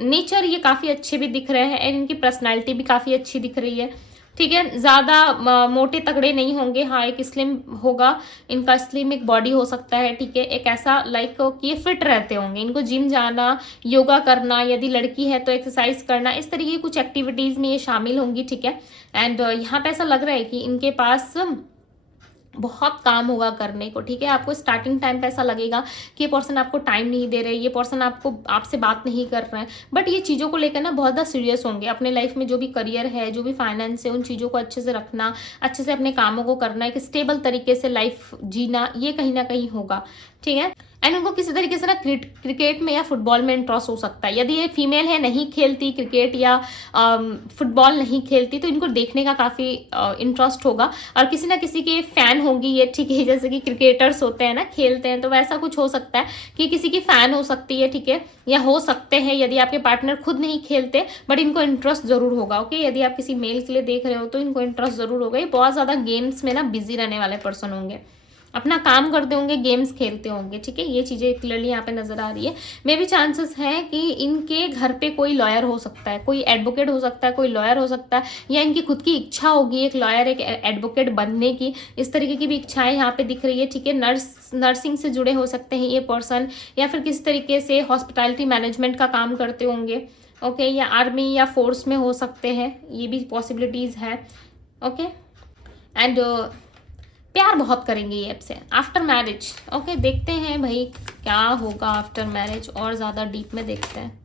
नेचर ये काफ़ी अच्छे भी दिख रहे हैं, एंड इनकी पर्सनैलिटी भी काफ़ी अच्छी दिख रही है, ठीक है। ज़्यादा मोटे तगड़े नहीं होंगे, हाँ, एक स्लिम होगा इनका, स्लिम एक बॉडी हो सकता है, ठीक है। एक ऐसा लाइक कि ये फिट रहते होंगे, इनको जिम जाना, योगा करना, यदि लड़की है तो एक्सरसाइज करना, इस तरीके की कुछ एक्टिविटीज़ में ये शामिल होंगी, ठीक है। एंड यहाँ पे ऐसा लग रहा है कि इनके पास बहुत काम होगा करने को, ठीक है। आपको स्टार्टिंग टाइम पे ऐसा लगेगा कि ये पर्सन आपको टाइम नहीं दे रहे, ये पर्सन आपसे बात नहीं कर रहे हैं। बट ये चीज़ों को लेकर ना बहुत ज़्यादा सीरियस होंगे। अपने लाइफ में जो भी करियर है, जो भी फाइनेंस है, उन चीज़ों को अच्छे से रखना, अच्छे से अपने कामों को करना, एक स्टेबल तरीके से लाइफ जीना, ये कहीं ना कहीं होगा, ठीक है। एंड उनको किसी तरीके से ना क्रिकेट में या फुटबॉल में इंटरेस्ट हो सकता है। यदि ये फीमेल है, नहीं खेलती क्रिकेट या फुटबॉल नहीं खेलती, तो इनको देखने का काफ़ी इंटरेस्ट होगा, और किसी ना किसी के फैन होंगी ये, ठीक है। जैसे कि क्रिकेटर्स होते हैं ना, खेलते हैं, तो वैसा कुछ हो सकता है कि किसी की फ़ैन हो सकती है, ठीक है, या हो सकते हैं यदि आपके पार्टनर खुद नहीं खेलते, बट इनको इंटरेस्ट ज़रूर होगा। ओके, यदि आप किसी मेल के लिए देख रहे हो तो इनको इंटरेस्ट ज़रूर होगा। ये बहुत ज़्यादा गेम्स में ना बिजी रहने वाले पर्सन होंगे, अपना काम करते होंगे, गेम्स खेलते होंगे, ठीक है। ये चीज़ें क्लियरली यहाँ पे नजर आ रही है। मे भी चांसेस है कि इनके घर पे कोई लॉयर हो सकता है, कोई एडवोकेट हो सकता है, कोई लॉयर हो सकता है, या इनकी खुद की इच्छा होगी एक लॉयर, एक एडवोकेट बनने की। इस तरीके की भी इच्छाएं यहाँ पे दिख रही है, ठीक है। नर्सिंग से जुड़े हो सकते हैं ये पर्सन, या फिर किस तरीके से हॉस्पिटैलिटी मैनेजमेंट का काम करते होंगे, ओके, या आर्मी या फोर्स में हो सकते हैं, ये भी पॉसिबिलिटीज़ है, ओके। एंड प्यार बहुत करेंगे ये आपसे आफ्टर मैरिज। ओके, देखते हैं भाई क्या होगा आफ्टर मैरिज, और ज़्यादा डीप में देखते हैं।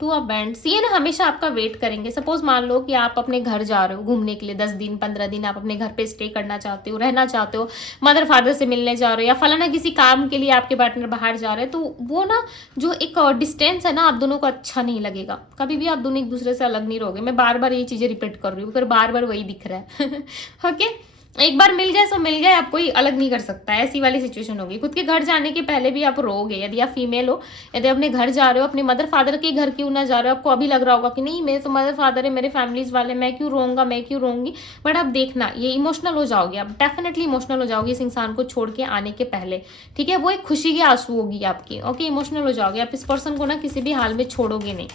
टू ऑफ बैंड्स, ये ना हमेशा आपका वेट करेंगे। सपोज मान लो कि आप अपने घर जा रहे हो घूमने के लिए, 10 दिन 15 दिन आप अपने घर पे स्टे करना चाहते हो, रहना चाहते हो, मदर फादर से मिलने जा रहे हो, या फलाना किसी काम के लिए आपके पार्टनर बाहर जा रहे हैं, तो वो ना जो एक डिस्टेंस है ना, आप दोनों को अच्छा नहीं लगेगा। कभी भी आप दोनों एक दूसरे से अलग नहीं रहोगे। मैं बार बार ये चीज़ें रिपीट कर रही हूँ, फिर बार बार वही दिख रहा है। ओके, एक बार मिल जाए सो मिल जाए, आप कोई अलग नहीं कर सकता है, ऐसी वाली सिचुएशन होगी। खुद के घर जाने के पहले भी आप रोओगे। यदि आप फीमेल हो, यदि अपने घर जा रहे हो, अपने मदर फादर के घर क्यों ना जा रहे हो, आपको अभी लग रहा होगा कि नहीं मेरे तो मदर फादर है, मेरे फैमिलीज वाले, मैं क्यों रोऊंगा, मैं क्यों रोऊंगी। बट आप देखना, ये इमोशनल हो जाओगे, आप डेफिनेटली इमोशनल हो जाओगे इस इंसान को छोड़ के आने के पहले। ठीक है, वो एक खुशी की आंसू होगी आपकी। ओके, इमोशनल हो जाओगे आप, इस पर्सन को ना किसी भी हाल में छोड़ोगे नहीं।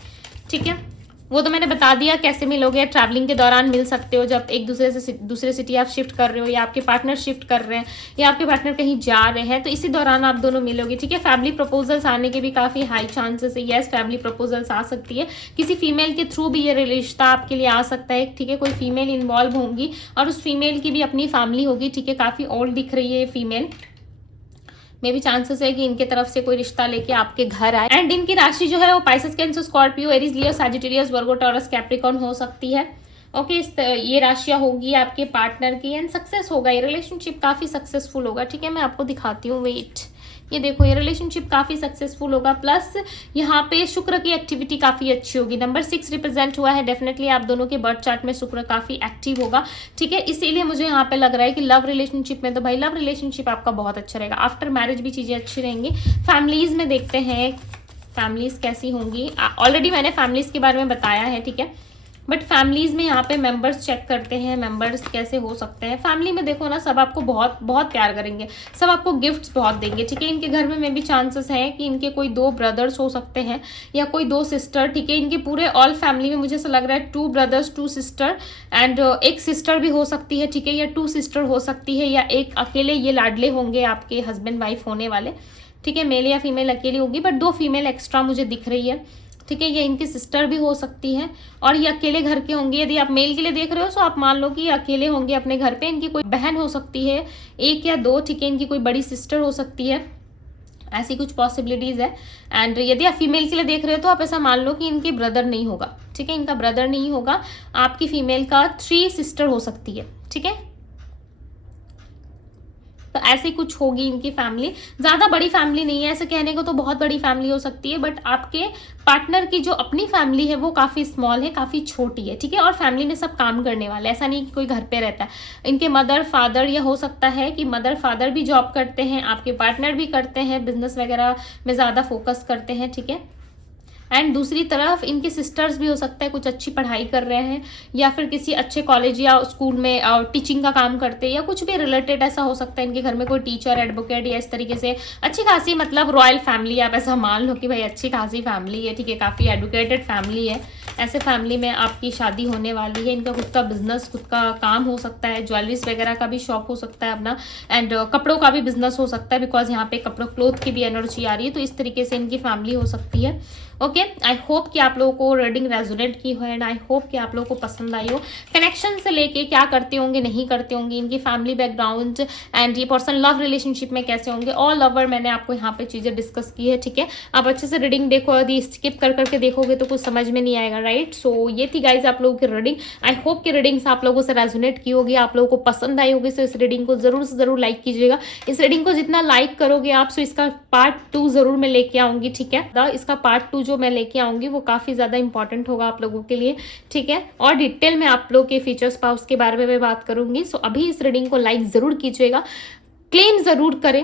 ठीक है, वो तो मैंने बता दिया कैसे मिलोगे। ट्रैवलिंग के दौरान मिल सकते हो, जब एक दूसरे से दूसरे सिटी आप शिफ्ट कर रहे हो, या आपके पार्टनर शिफ्ट कर रहे हैं, या आपके पार्टनर कहीं जा रहे हैं, तो इसी दौरान आप दोनों मिलोगे। ठीक है, फैमिली प्रपोजल्स आने के भी काफ़ी हाई चांसेस है। यस, फैमिली प्रपोजल्स आ सकती है, किसी फीमेल के थ्रू भी ये रिश्ता आपके लिए आ सकता है। ठीक है, कोई फीमेल इन्वॉल्व होंगी और उस फीमेल की भी अपनी फैमिली होगी। ठीक है, काफ़ी ओल्ड दिख रही है ये फीमेल। में भी चांसेस है कि इनके तरफ से कोई रिश्ता लेके आपके घर आए। एंड इनकी राशि जो है वो पाइसेस, कैंसर, स्कॉर्पियो, एरीज, लियो, सैजिटेरियस, वर्गो, टॉरस, कैप्रिकॉर्न हो सकती है। ओके, ये राशियां होगी आपके पार्टनर की। एंड सक्सेस होगा, ये रिलेशनशिप काफ़ी सक्सेसफुल होगा। ठीक है, मैं आपको दिखाती हूँ, वेट, ये देखो, ये रिलेशनशिप काफ़ी सक्सेसफुल होगा। प्लस यहाँ पे शुक्र की एक्टिविटी काफ़ी अच्छी होगी। नंबर 6 रिप्रेजेंट हुआ है। डेफिनेटली आप दोनों के बर्थ चार्ट में शुक्र काफ़ी एक्टिव होगा। ठीक है, इसीलिए मुझे यहाँ पे लग रहा है कि लव रिलेशनशिप में तो भाई लव रिलेशनशिप आपका बहुत अच्छा रहेगा। आफ्टर मैरिज भी चीज़ें अच्छी रहेंगी। फैमिलीज़ में देखते हैं फैमिलीज़ कैसी होंगी। ऑलरेडी मैंने फैमिलीज़ के बारे में बताया है। ठीक है, बट फैमिलीज़ में यहाँ पे मेंबर्स चेक करते हैं, मेंबर्स कैसे हो सकते हैं। फैमिली में देखो ना, सब आपको बहुत बहुत प्यार करेंगे, सब आपको गिफ्ट्स बहुत देंगे। ठीक है, इनके घर में भी चांसेस हैं कि इनके कोई 2 ब्रदर्स हो सकते हैं या कोई 2 सिस्टर। ठीक है, इनके पूरे ऑल फैमिली में मुझे ऐसा लग रहा है 2 ब्रदर्स 2 सिस्टर एंड एक सिस्टर भी हो सकती है। ठीक है, या 2 सिस्टर हो सकती है, या एक अकेले ये लाडले होंगे आपके हस्बैंड वाइफ होने वाले। ठीक है, मेल या फीमेल अकेली होगी, बट 2 फीमेल एक्स्ट्रा मुझे दिख रही है। ठीक है, ये इनकी सिस्टर भी हो सकती है, और ये अकेले घर के होंगे। यदि आप मेल के लिए देख रहे हो तो आप मान लो कि ये अकेले होंगे अपने घर पे। इनकी कोई बहन हो सकती है, 1 या 2। ठीक है, इनकी कोई बड़ी सिस्टर हो सकती है, ऐसी कुछ पॉसिबिलिटीज़ है। एंड यदि आप फीमेल के लिए देख रहे हो तो आप ऐसा मान लो कि इनके ब्रदर नहीं होगा। ठीक है, इनका ब्रदर नहीं होगा, आपकी फीमेल का 3 सिस्टर हो सकती है। ठीक है, तो ऐसे कुछ होगी इनकी फैमिली। ज़्यादा बड़ी फैमिली नहीं है, ऐसे कहने को तो बहुत बड़ी फैमिली हो सकती है, बट आपके पार्टनर की जो अपनी फैमिली है वो काफ़ी स्मॉल है, काफ़ी छोटी है। ठीक है, और फैमिली में सब काम करने वाले, ऐसा नहीं कि कोई घर पे रहता है। इनके मदर फादर, या हो सकता है कि मदर फादर भी जॉब करते हैं, आपके पार्टनर भी करते हैं, बिजनेस वगैरह में ज़्यादा फोकस करते हैं। ठीक है, एंड दूसरी तरफ इनके सिस्टर्स भी हो सकता है कुछ अच्छी पढ़ाई कर रहे हैं, या फिर किसी अच्छे कॉलेज या स्कूल में टीचिंग का काम करते हैं, या कुछ भी रिलेटेड ऐसा हो सकता है। इनके घर में कोई टीचर, एडवोकेट, या इस तरीके से अच्छी खासी, मतलब रॉयल फैमिली, आप ऐसा मान लो कि भाई अच्छी खासी फैमिली है। ठीक है, काफ़ी एडुकेटेड फैमिली है। ऐसे फैमिली में आपकी शादी होने वाली है। इनका खुद का बिजनेस, खुद का काम हो सकता है, ज्वेलरीज वगैरह का भी शॉप हो सकता है अपना, एंड कपड़ों का भी बिजनेस हो सकता है, बिकॉज यहाँ पे कपड़ों क्लोथ की भी एनर्जी आ रही है। तो इस तरीके से इनकी फैमिली हो सकती है। ओके, आई होप कि आप लोगों को रीडिंग रेजोनेट की हो, एंड आई होप कि आप लोगों को पसंद आई हो। कनेक्शन से लेके क्या करते होंगे, नहीं करते होंगे, इनकी फैमिली बैकग्राउंड, एंड ये पर्सन लव रिलेशनशिप में कैसे होंगे, ऑल ओवर मैंने आपको यहाँ पे चीज़ें डिस्कस की है। ठीक है, आप अच्छे से रीडिंग देखो, यदि स्किप कर करके देखोगे तो कुछ समझ में नहीं आएगा, राइट। सो ये थी गाइज आप लोगों की रीडिंग। आई होप कि रीडिंग्स आप लोगों से रेजोनेट की होगी, आप लोगों को पसंद आई होगी। सो इस रीडिंग को जरूर से जरूर लाइक कीजिएगा। इस रीडिंग को जितना लाइक करोगे आप, सो इसका पार्ट 2 जरूर मैं लेके आऊंगी। ठीक है, इसका पार्ट 2 जो मैं लेके आऊंगी वो काफ़ी ज़्यादा इंपॉर्टेंट होगा आप लोगों के लिए। ठीक है, और डिटेल में आप लोग के फ्यूचर स्पाउस के बारे में मैं बात करूंगी। सो अभी इस रीडिंग को लाइक ज़रूर कीजिएगा, क्लेम ज़रूर करें।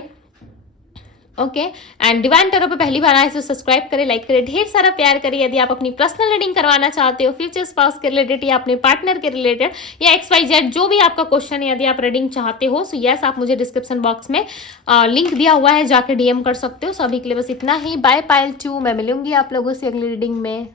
ओके, एंड डिवाइन टैरो पे पहली बार आए तो सब्सक्राइब करें, लाइक करें, ढेर सारा प्यार करें। यदि आप अपनी पर्सनल रीडिंग करवाना चाहते हो, फ्यूचर स्पाउस के रिलेटेड, या अपने पार्टनर के रिलेटेड, या XYZ जो भी आपका क्वेश्चन है, यदि आप रीडिंग चाहते हो, सो यस, आप मुझे डिस्क्रिप्शन बॉक्स में लिंक दिया हुआ है, जाकर DM कर सकते हो। सो अभी के लिए बस इतना ही। बाय पायल 2, मैं मिलूंगी आप लोगों से अगली रीडिंग में।